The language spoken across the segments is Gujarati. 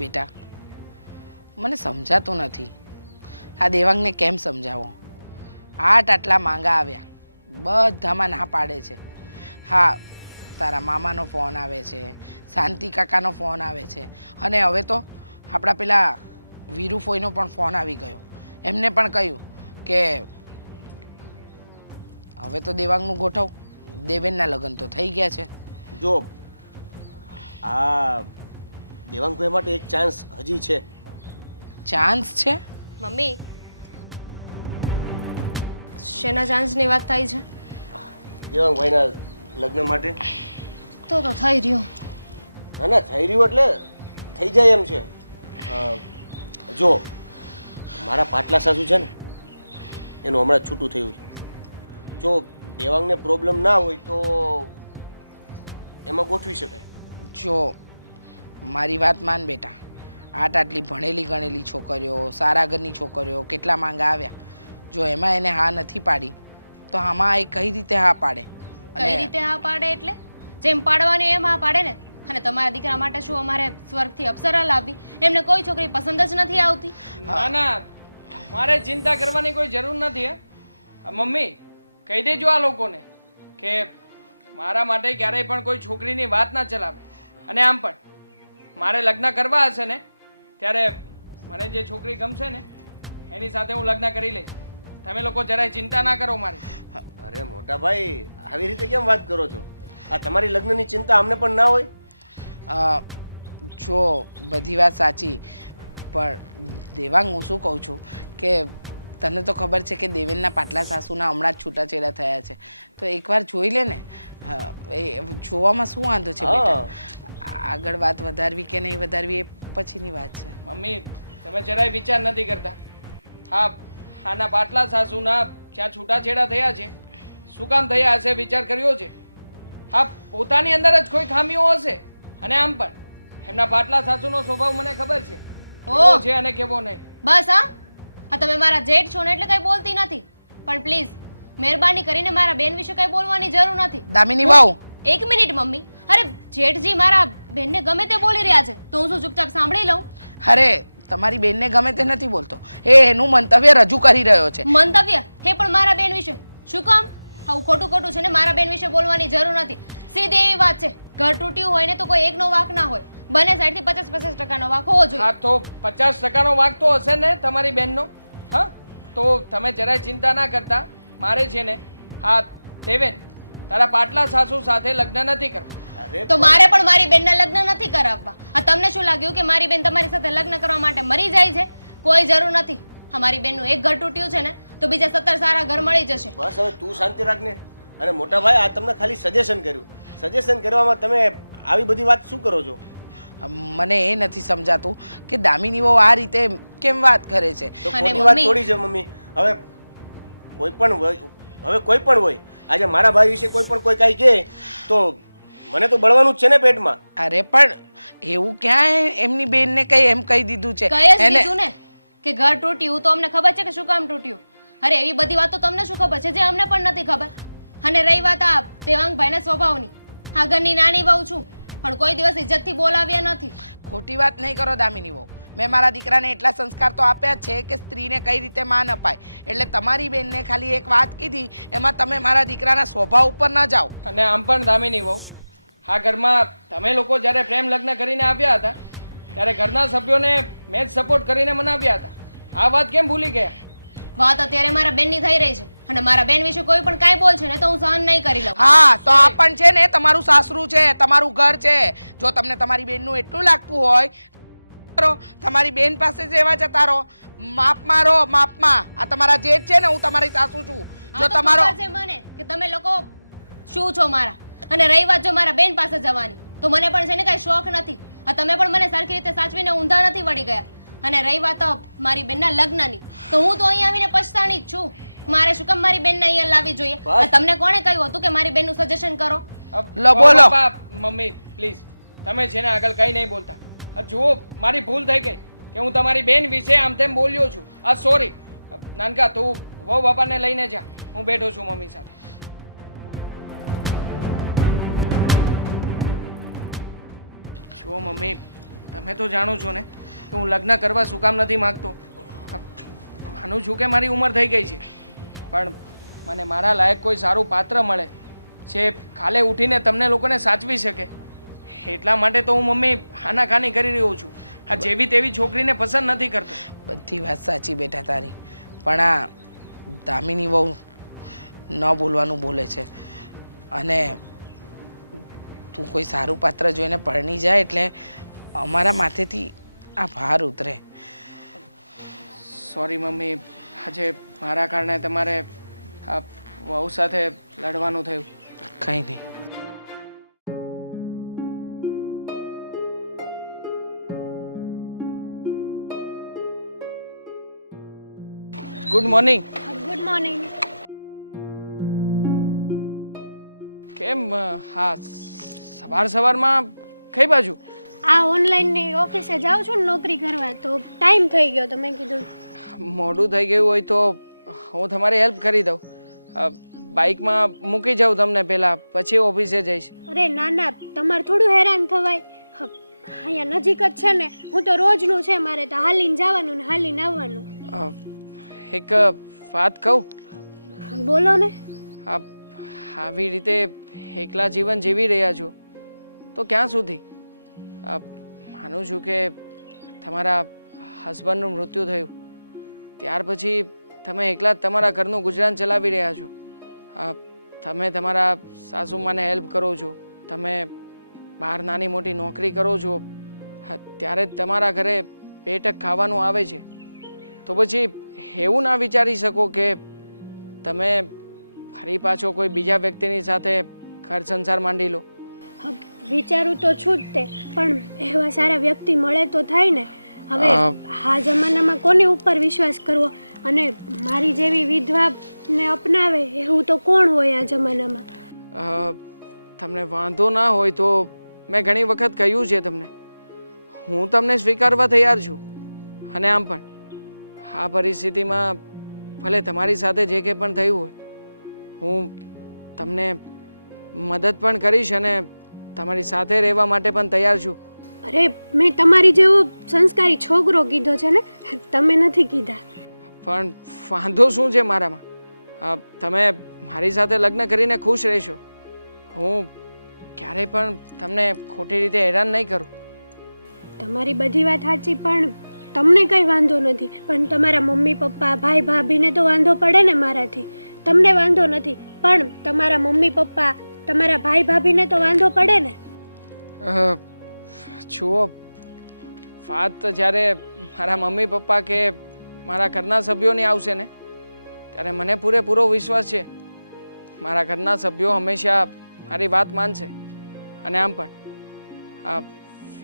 બેટા મને સમજાતું નથી આ દેવાંગને કેમ સમજાવો. આટલા માંગા આવ્યા, બધામાં ના પાડે છે. હા, તારા મામાનો ફોન આવે છે, શાંતિ કાકાનો ફોન આવે છે, અને હવે તો આપણા પેલા વીરુફોઈનો પણ ફોન આવી ગયો. એમને પણ કહ્યું કે હવે તો દેવાંગનું ગોઠવ, દેવેનના લગ્ન તો થઈ ગયા છે. જો આ દેવાંગભાઈ માટે એક ચાન્સ હજી છે. ચાન્સ છે? મમ્મી, શેના ચાન્સની વાત થાય છે? દેવાંગભાઈના લગ્ન માટે. તો થઈ રહ્યું. ના ના, થઈ રહ્યું એટલે થઈ જાય એમ છે. જો મારા પાટલા સાસુ છે ને, એનું હમણાં છૂટું થયું છે. જો દેવાંગને પ્રોબ્લેમ ના હોય તો એમાં ગોઠવી શકાય. જો મારી વાત માન બેટા, આટલી ભણેલી ગણેલી છોકરીઓ, સારા ઘરની છોકરીઓ કેટલા માંગા આવ્યા. જો એમાં એને હા નથી પાડી તો આમાં એ કઈ રીતે હા પાડે? કઈ રીતે હા પાડે એટલે જેમ પાડવાની એમ હા પાડે ને. અને તમારા દીકરા માટે શું અમારે સ્વર્ગથી અપ્સરા લાવવી? એમને કોઈ છોકરી પસંદ જ નથી આવતી. ના ના, મારે ચિંતા કરવાની કોઈ જરૂર નથી. મમ્મી, કહી દેજો આ લોકોને કે મારા માટે ક્યારેય પણ કોઈ છોકરીની વાત ના ચલાવે. અને આમ પણ મારે લગ્ન કરવા હશે ને ત્યારે મને જે છોકરી ગમશે ને એની સાથે હું લગ્ન કરી લઈશ. તમે લોકો જરાય ચિંતા ના કરો મારી. અરે મોટા ભાઈ, આવી રીતે કેમ વાત કરો છો? આ તમારી લગ્નની ચિંતા અમને પણ ના હોય? જો બધી વાત સાચી, પણ દેવાંગ હું શું કહું છું કે તને તો ખબર છે કે દેવેનના પાટલા સાસુના હમણાં જ છૂટાછેડા થયા છે, તો એકવાર જોઈ લે ને. એ જોવામાં શું વાંધો છે બેટા? આગળ વાત વધારવી કે નહીં વધારવી એ પછીની વાત છે. મમ્મી, તમે જરાય વિચાર નથી કરતા. હા, આના પાટલા સાસુના જ્યાં છૂટાછેડા થયા છે, શું કામ થયા હશે વિચાર કર્યો છે? હા, પોતાની અંદર જ કોઈ ખામીઓ હશે. અને આમ પણ એમના પાટલા સાસુનો સ્વભાવ મને ખબર છે, કેવો છે અને કેવો નહીં. બસ હા, તમે મારા જેઠ છો ને એટલે કઈ બોલતી નથી. પણ પ્લીઝ મહેરબાની કરીને મારા બેન વિશે કઈ બોલવાની જરૂર નથી. દામિની વાવ, એક મિનિટ મમ્મી. અરે જેઠજી મારા બેનને ગમે તે બોલી રહ્યા છે તો હું શું ચૂપચાપ સાંભળી લઉં? અરે તમારી બેનને ગમે તે નથી બોલતો, એ એનું મંતવ્ય રજૂ કરી રહ્યો છે. મંતવ્ય? હે પણ મારા બેન વિશે શું કામ? આવું ખોટું ખોટું છે ને, મારા બેન વિશે બોલવાની જરૂર નથી. સીધી એવી વાત છે, ઘર તૂટ્યું હોય ને તો કોઈ એકનો વાંક ના હોય, બંને સાઈડથી 50-50% વાંક હોવો જોઈએ. હા, તો 50% વાંક તો હશે ને તમારી બેનનો. હા, તો તમે જરાય ચિંતા ના કરતા. મારે છે ને, હા દેવેન, તારા પાટલા સાસુ સાથે લગ્ન નથી કરવા. તો મારે પણ મારી બેનના લગ્ન નથી કરાવવા. આ તમને શું લાગ્યું કે મારી બેન તમારી સાથે લગ્ન કરવા માટે મરી જાય છે? કોઈ જરૂર નથી. અમારી બેનનું એક ઘર તૂટ્યું છે ને તો બીજા 17 સારા ઘર મળી જશે. બસ હવે તું શાંતિ રાખને. અને મોટા ભાઈ, આ તમને ખાલી સજેશન કર્યું. સજેશન કરવામાં તમે આવી બધી વાત શું કરો છો? મને એ નથી સમજાતું કે દામિનીઓ આ રીતે કેમ વાત કરે છે. તો ખોટી વાત થોડી છે મમ્મી. હવે કોઈ પણ હોય, આજે મારા ભાઈ વિશે કોઈ કાંઈ કહે તો મને તો બળવાનું જ છે ને પેટમાં. અરે પણ એવું ક્યાં એમની બેનને કઈ એમ કહી દીધું છે? કહી જ દીધું ને કે ઘર તૂટ્યું તો અમને ખબર છે કે શું કામ તૂટ્યું. અરે એવી બધી વાતો તમને શું ખબર છે જે અમને પણ નથી ખબર. અને રહી વાત આ દેવાંગભાઈના સ્વભાવની, આ ઘરની નાની વહુ છું પણ કોઈ દિવસ ઇજ્જતથી બોલાવ્યા નથી. ખોટી વાત નહીં કરો દામિની વહુ. મેં મારા દીકરાને એટલા સંસ્કાર તો આપ્યા જ છે કે સ્ત્રીને કઈ રીતે માન અપાય. એટલે તમારી બેનને ખાલી એક વાત કીધી એમાં તમે મારા દીકરાના સ્વભાવ ઉપર ન જાઓ. અને આમ પણ દામિની વહુ, આ ઘરમાં તમે લોકો જ્યારે પ્રેમ લગ્ન કરીને આવ્યા હતા ત્યારે ઘરના સભ્યોને મેં જ સપોર્ટ કરીને મનાવ્યા હતા. આ વાત કેમ ભૂલી ગયા? વાત અત્યારે મારા બેનની થઈ રહી છે અને મારા બેન વિશે કોઈ પણ કાંઈ બોલ છે ને તો હું સહન નહીં કરી લઉં. હા, તો આ પણ છે ને તમારું સાસરું છે, તમારું ઘર છે. જો તમને તમારી બેનનું એટલું લાગતું હોય તમારી બેન પાસે જ રહેવા જતા રહો. માપમાં રહો, માપમાં. આ તમારા જેઠ છે ને, હું તમારી સાસુ છું. જો તમારો ખબર છે મને કે તમે લોકો શું છો મારા. અને રહી વાત જો મારા બેન પાસે જવાની તો મને પણ છે ને કાંઈ શોખ નથી. આ તમે પણ મને સરખી રીતે સાચવીને ઊંધા નથી વળી ગયા. અને રહી વાત મારી બેનના લગ્નની તો હું તો અહીંયા આવીને પછતાણી જ છું. મારે શું કામ મારી બેનને અહીંયા લાવવી જોઈએ? તમને કોણે કહ્યું હતું કે મારી બેનનું સજેશન કરો? બોલો મમ્મી પ્લીઝ, તમે છે ને આગળ કંઈ નહીં બોલતા. જુઓ, મારી ભૂલ થઈ ગઈ કે હું તમારી બેન વિશે આમ તેમ બોલ્યો છું. સોરી. નાનકા, તું વહુ બાપાને લઈને જા, હું બેઠો છું મમ્મી સાથે. જો મમ્મી, તમે તો જાણો છો ને કે હું લગ્ન કરવા શું કામ નથી માગતો. માનું છું કે મારી ઉંમર થઈ ગઈ છે, પણ મને મારા લાયક કોઈ સારું પાત્ર મળે જે કાલે ઉઠીને તમને લોકોને સાચવી શકે, એટલા માટે તો હું મમ્મી આનાકાની કરી રહ્યો છું. આ જેવી તેવી છોકરીને પસંદ નથી કરતો. બધી વાત સાચી બેટા તારી, પણ આ દામિની બહુ ન બોલવાનું બોલે છે. અને તું કોઈ સારું પાત્ર જોઈને પરણી જાય એટલે અમારા માથેથી આ ભાર ઉતરે. સોરી મમ્મી, આજે મારા કારણે તમારે આ વહુ સાથે લડવાનું થયું. કંઈ નહીં. Good morning. Good morning. કેમ હા સવાર સવારમાં કઈ બાજુ? આ ઓનલાઈનની ઓફિસે જાઉં છું ને નોકરી કરવા, તો ટાઈમ થઈ ગયો તો મેં કીધું મોડું થઈ ગયું હોય તો હું તમારી હેલ્પ કરી દઉં. બાઇકમાં મૂકી જાઉં તમને પહેલાં, પછી ઓફિસે જઈશ. અરે ના ના, તમારે થોડું હેરાન થવાય. અહીંયા નજીક જ છે ને, હું તો રોજનું છે મારે તો હાલીને જવાનું ને હાલીને આવવાનું. એક વાત કહું? બોલો ને. આવી રીતે એકલા જીવન જીવી રહ્યા છો તો ક્યાં સુધી? માનું છું કે તમારા હસબન્ડનું મૃત્યુ થયું ત્યાર પછી તમે એકલા જ તમારા ઘરનું ગુજરાન ચલાવી રહ્યા છો. તમે તમારા સાસુમાને હેલ્પ કરો છો, તમે બહાર નાની મોટી નોકરી કરો છો, ત્યારે જ તમારા ઘરે પેટક ખાવાનું આવે છે. તો પછી એવું ના વિચારી શકો કે તમે ફરી પાછો કોઈ બીજા વ્યક્તિની સાથે ઘર સંસાર માંડી લો? વિચારું તો છું જ તે, પણ એવા સારા વ્યક્તિ મળે તો થાય ને. હવે આ જમાનામાં કોની ઉપર વિશ્વાસ કરવો? અને મારી જેવી વિધવાને અપનાવે એવું તો કોણ હોય આ જમાનામાં? તમને વાંધો ના હોય તો મેં ઘણી વખત કહ્યું છે તમને, હું તમને સ્વીકારવા તૈયાર છું. અને આમ પણ આ પરિસ્થિતિમાં ભલે તમારી સાથે જે કંઈ પણ થયું હોય, હું તમને મદદ પણ કરીશ અને તમારી સાથે રહેવા માટે પણ તૈયાર છું. અરે મેં તમારી જેવો સંસ્કારી છોકરો કીધો છે ને, તમે નથી કીધા. પણ વાંધો શું છે મારામાં? તમે મારી સાથે લગ્ન કરીને ખુશ રહેશો. હું ક્યારેય પણ તમને ખોટી રીતે હેરાન નહીં કરું. તમારી બધી વાત સાચી, પણ તમને કંઈ વાંધો નથી, પણ તમારા મમ્મી પપ્પા ભાઈ ભાભીને તો વાંધો પડે ને મારાથી. તમને વાંધો નથી, પણ તમારા મમ્મી પપ્પા તમારા ભાઈ ભાભીને તો વાંધો પડે ને. જુઓ, વાત જ્યારે મારા મમ્મી પપ્પા કે મારા ઘરના સભ્યોની આવશે ને, ત્યારે મને પૂરેપૂરો વિશ્વાસ છે મારા ઘરના સભ્યો હંમેશા મારી વાત માનશે. અને આમ પણ આ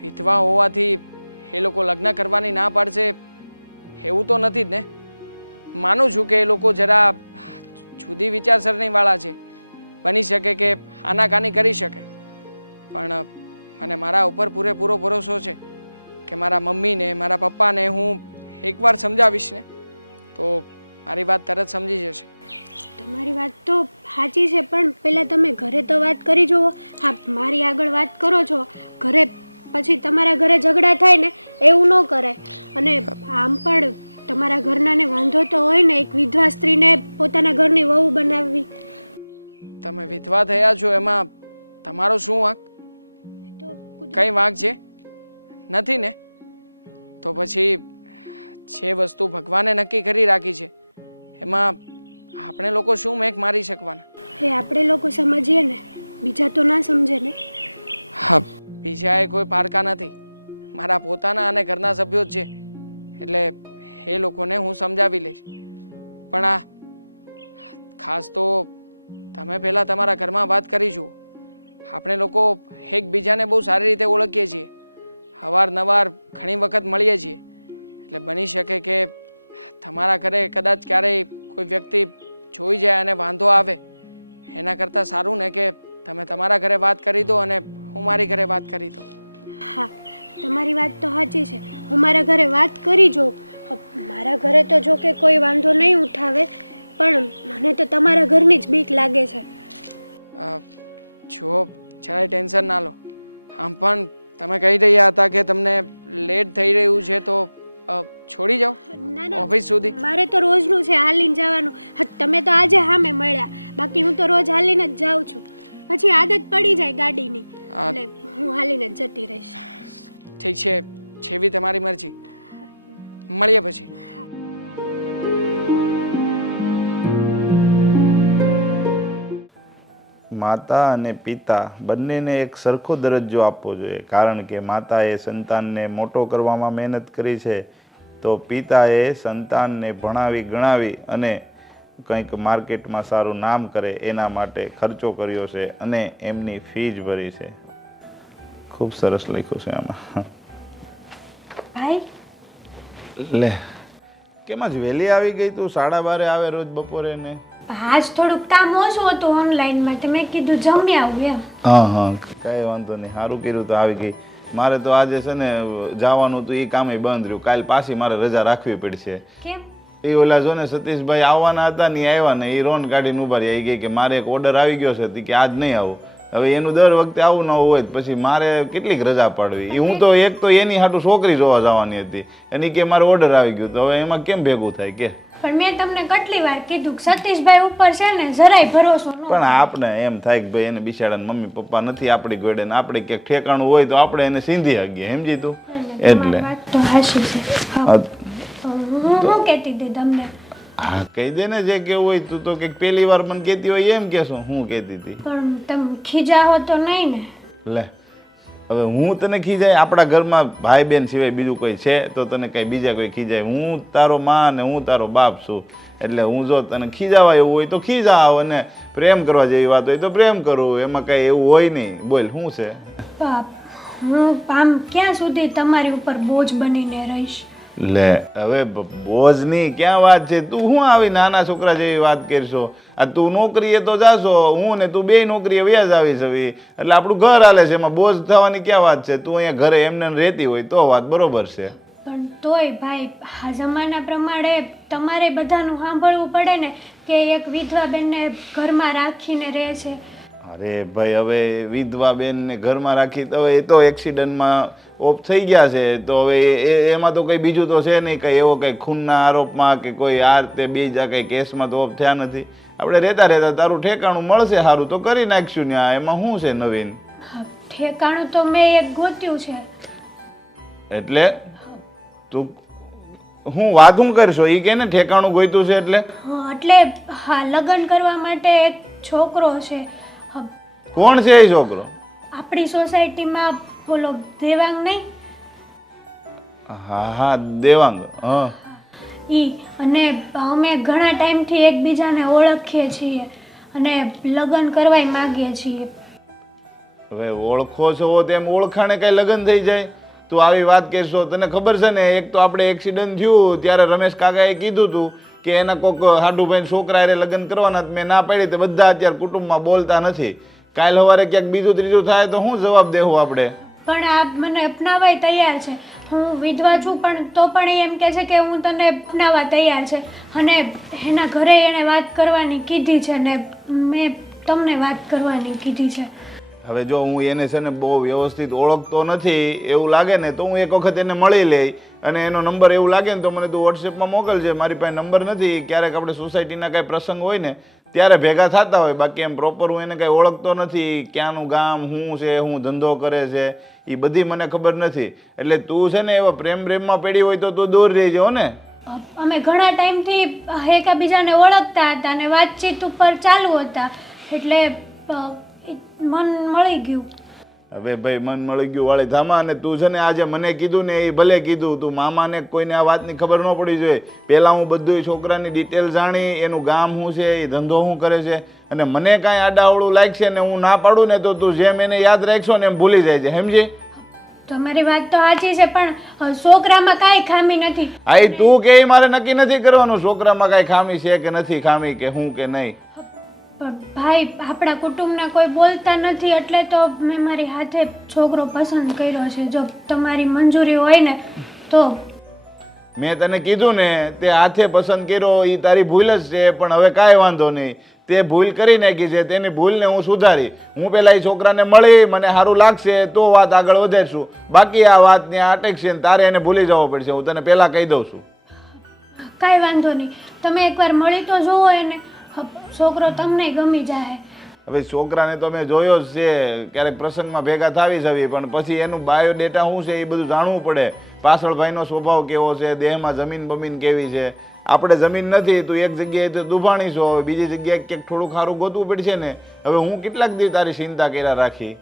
વિધવા હોવાથી એ લોકો લગ્ન કરવાની ના પાડશે એવું તો નથી જ ને. માનું છું કે એ લોકો જરા જુદી વિચારસરણીવાળા છે, બની શકે કે આનાકાની કરી શકે, પણ મને મારા ઉપર પૂરેપૂરો ભરોસો છે કે મારા મમ્મીને મારા પપ્પાને હું એકવાર સમજાવીશ ને તો મારી વાત તરત સમજી જશે. તમારી વાત તો સાચી છે, પણ પહેલાં તમે ઘરે તો વાત કરી જુઓ. હા, મારી આગળ વાત કરો છો ઘરે, પછી તમારા ઘરે ઝઘડા થાય ને એવું ન કરાય. અને આમ પણ તમારા ઘરનાને વાંધો તો હોય ને એક વિધવા સ્ત્રીને પોતાના ઘરની વહુ બનાવવી. તમે વિધવા થયા છો એમાં તમારો શું વાંક? કઈ વાંક છે? નથી ને? તો પછી જે વસ્તુ ભગવાને નક્કી કરી રાખી છે એમાં આપણે લોકો શું મેક મારી શકવાના? એ આપણે લોકો સમજીએ ને, બીજા તો ના સમજે ને. હા, બીજા એ કોઈ પારકા નથી, મારા પોતાના અને ઘરના સભ્યો જ છે, એટલે એ લોકોને હું સમજાવી લઈશ. પણ આ ખાસ તો તમે પહેલાં તમારા ઘરમાં વાત કરી જુઓ. આપણે લોકો એકબીજાને બહુ સારી રીતે ઓળખીએ છીએ, અવારનવાર ઘણી વખત મળીએ છીએ, એટલે બની શકે કે તમારા ઘરે કદાચ ક્યારેય કોઈ વ્યક્તિ જોઈ જાય અને વાંધો આવે, એના કરતાં સારું ને કે તમે તમારા ઘરે વાત કરી દો અને હું મારી ઘરે વાત કરી દઉં. હા, તમારી વાત તો સાચી છે, હું મારા ઘરે વાત કરી જોઉં. મારા ઘરે તો જો કે કોઈ વાંધો નહીં ઉઠાવે, પણ મને તો તમારા ઘરની જ બીક લાગે છે. જો જરાય ટેન્શન ના લો, આમ પણ તમે કહી રહ્યા હતા કે તમને લેટ થઈ રહ્યું છે તો છોડી જાઓ ના ના ઓફિસ સુધી. મારે તો રોજનું છે હાલીને જવાનું. હા, તમે તો આજે સામે મળ્યા, બાકી હું તો રોજ હાલીને જ જાઉં છું. પછી આદત પડી જાય ગાડીની, હા. એટલે હું હાલીને જ જતી રહીશ. ઠીક છે, જેવી તમારી મરજી. મળીએ પછી. માતા અને પિતા બંનેને એક સરખો દરજ્જો આપવો જોઈએ, કારણ કે માતાએ સંતાનને મોટો કરવામાં મહેનત કરી છે, તો પિતાએ સંતાનને ભણાવી ગણાવી અને કંઈક માર્કેટમાં સારું નામ કરે એના માટે ખર્ચો કર્યો છે અને એમની ફીસ ભરી છે. ખૂબ સરસ લખ્યું છે આમાં. ભાઈ લે, કેમ જ વહેલી આવી ગઈ તું? 12:30 આવે રોજ બપોરે ને? આજ થોડુંક કામ ઓછું હતું ઓનલાઈનમાં, તો મેં કીધું જમી આવું એમ. હા, કાંઈ વાંધો નહીં, સારું કર્યું તો આવી ગઈ. મારે તો આજે છે ને જવાનું હતું, એ કામે બંધ રહ્યું. કાલ પાછી મારે રજા રાખવી પડશે. કેમ? એ ઓલા જો ને સતીશભાઈ આવવાના હતા ને, આવ્યા ને, એ રોન કાઢીને ઉભા રહી ગઈ કે મારે એક ઓર્ડર આવી ગયો છે કે આજ નહીં આવું. હવે એનું દર વખતે આવું ન હોય પછી મારે કેટલીક રજા પાડવી. હું તો એક તો એની હાટું છોકરી જોવા જવાની હતી, એની કે મારે ઓર્ડર આવી ગયું, તો હવે એમાં કેમ ભેગું થાય કે? પણ મેં તમને કેટલી વાર કીધું કે સતીશભાઈ ઉપર છે ને જરાય ભરોસો ન. પણ આપણે એમ થાય કે ભાઈ એને બિચારાને મમ્મી પપ્પા નથી આપણી ગોડે ને આપણે ક્યાંક ઠેકાણું હોય તો આપણે એને સીંધી હગીએ, સમજી તું? એટલે વાત તો હાચી છે. હા, હું કહેતી હતી તમને. હા, કહી દે ને જે કેવું હોય. તું તો કંઈક પહેલી વાર મને કહેતી હોય એમ કહેશું. હું કહેતી હતી પણ તમે ખીજાવો તો નહીં ને? લે, હવે હું તને ખીજાય? આપણા ઘરમાં ભાઈ બહેન સિવાય બીજું કોઈ છે તો તને કઈ બીજા કોઈ ખીજાય? હું તારો માં ને હું તારો બાપ છું, એટલે હું જો તને ખીજાવા એવું હોય તો ખીજાવ, અને પ્રેમ કરવા જેવી વાત હોય તો પ્રેમ કરું, એમાં કઈ એવું હોય નહીં. બોલ શું છે? બાપ, હું આમ ક્યાં સુધી તમારી ઉપર બોજ બનીને રહીશ? લે, હવે બોજની ક્યાં વાત છે? તું શું આવી નાના છોકરા જેવી વાત કરશો? આ તું નોકરીએ તો જાશો, હું ને તું બે નોકરીએ વ્યાજ આવીશ હવે, એટલે આપણું ઘર હાલે છે, એમાં બોજ થવાની ક્યાં વાત છે? તું અહીંયા ઘરે એમને રહેતી હોય તો વાત બરોબર છે. પણ તોય ભાઈ, આ જમાના પ્રમાણે તમારે બધાનું સાંભળવું પડે ને કે એક વિધવા બેનને ઘરમાં રાખીને રહે છે. અરે ભાઈ, હવે વિધવા બેનને ઘરમાં રાખી તો હવે એ તો એક્સિડન્ટમાં ઓફ થઈ ગયા છે, તો હવે એમાં તો કંઈ બીજું તો છે નહીં, કંઈ એવો કંઈ ખૂનના આરોપમાં કે કોઈ આ તે બીજા કંઈ કેસમાં તો ઓફ થયા નથી. આપણે રહેતા રહેતા તારું ઠેકાણું મળશે સારું તો કરી નાખશું ને. એમાં શું છે નવીન? હા, ઠેકાણું તો મેં એક ગોત્યું છે. એટલે તું હું વાત શું કરશો? એ કે ને ઠેકાણું ગોઈતું છે એટલે? હા, એટલે હા, લગ્ન કરવા માટે એક છોકરો છે. હા, કોણ છે એ છોકરો? આપણી સોસાયટીમાં બોલો દેવાંગ નહીં? હા, દેવાંગ. હા, ઈ. અને અમે ઘણા ટાઈમથી એકબીજાને ઓળખીએ છીએ અને લગ્ન કરવા માંગીએ છીએ. હવે ઓળખો છો તેમ ઓળખાણે કઈ લગ્ન થઈ જાય? તું આવી વાત કરશો? તને ખબર છે ને, એક તો આપણે એક્સિડન્ટ થયું ત્યારે રમેશ કાકાએ કીધું હતું કે એના કોઈક હાડુભાઈ છોકરા એ લગ્ન કરવાના, મેં ના પાડી તો બધા અત્યારે કુટુંબમાં બોલતા નથી. કાલ સવારે ક્યાંક બીજું ત્રીજું થાય તો શું જવાબ દેવું આપણે? પણ આ મને અપનાવાય તૈયાર છે. હું વિધવા છું પણ તો પણ એ એમ કહે છે કે હું તને અપનાવવા તૈયાર છે, અને એના ઘરે એણે વાત કરવાની કીધી છે ને મેં તમને વાત કરવાની કીધી છે. હવે જો હું એને છે ને બહુ વ્યવસ્થિત ઓળખતો નથી એવું લાગે ને તો હું એક વખત એને મળી લઈ, અને એનો નંબર એવું લાગે ને તો મને તું વોટ્સએપમાં મોકલજે. મારી પાસે નંબર નથી. ક્યારેક આપણે સોસાયટીના કાંઈ પ્રસંગ હોય ને ત્યારે ભેગા થતા હોય, બાકી એમ પ્રોપર હું એને કાંઈ ઓળખતો નથી. ક્યાંનું ગામ શું છે, શું ધંધો કરે છે, એ બધી મને ખબર નથી. એટલે તું છે ને એવા પ્રેમમાં પડી હોય તો તું દૂર રહી જાઓ ને. અમે ઘણા ટાઈમથી એકબીજાને ઓળખતા હતા અને વાતચીત ઉપર ચાલુ હતા, એટલે મન મળી ગયું. હવે ભાઈ મન મળી ગયું વાળી ધામા. અને તું છે ને આજે મને કીધું ને એ ભલે કીધું, તું મામાને કોઈને આ વાતની ખબર ન પડી જોઈએ. પહેલાં હું બધું છોકરાની ડિટેલ જાણી, એનું ગામ શું છે, એ ધંધો શું કરે છે, અને મને કાંઈ આડાવડું લાગશે ને હું ના પાડું ને તો તું જેમ એને યાદ રાખશો ને એમ ભૂલી જાય છે, સમજી? તમારી વાત તો સાચી છે, પણ છોકરામાં કાંઈ ખામી નથી. આ તું કે મારે નક્કી નથી કરવાનું છોકરામાં કાંઈ ખામી છે કે નથી ખામી, કે હું કે નહીં. પણ ભાઈ, આપણા કુટુંબના કોઈ બોલતા નથી એટલે તો મેં મારી હાથે છોકરો પસંદ કર્યો છે. જો તમારી મંજૂરી હોય ને તો. મેં તને કીધું ને તે હાથે પસંદ કર્યો એ તારી ભૂલ જ છે, પણ હવે કાંઈ વાંધો નહીં. તે ભૂલ કરી નાખી છે, તેની ભૂલને હું સુધારી. હું પહેલાં એ છોકરાને મળી, મને સારું લાગશે તો વાત આગળ વધારશું, બાકી આ વાત ત્યાં અટકશે ને તારે એને ભૂલી જવો પડશે. હું તને પહેલાં કહી દઉં છું. કાંઈ વાંધો નહીં, તમે એકવાર મળી તો જુઓ એને, છોકરો તમને ગમી જાય. હવે છોકરાને તો મેં જોયો જ છે, ક્યારેક પ્રસંગમાં ભેગા થાવી જવી, પણ પછી એનું બાયોડેટા શું છે એ બધું જાણવું પડે. પાછળ ભાઈનો સ્વભાવ કેવો છે, દેહમાં જમીન બમીન કેવી છે. આપણે જમીન નથી, તું એક જગ્યાએ તો દુભાણી છો, હવે બીજી જગ્યાએ ક્યાંક થોડું ખારું ગોતવું પડશે ને. હવે હું કેટલાક દી તારી ચિંતા કર્યા રાખી.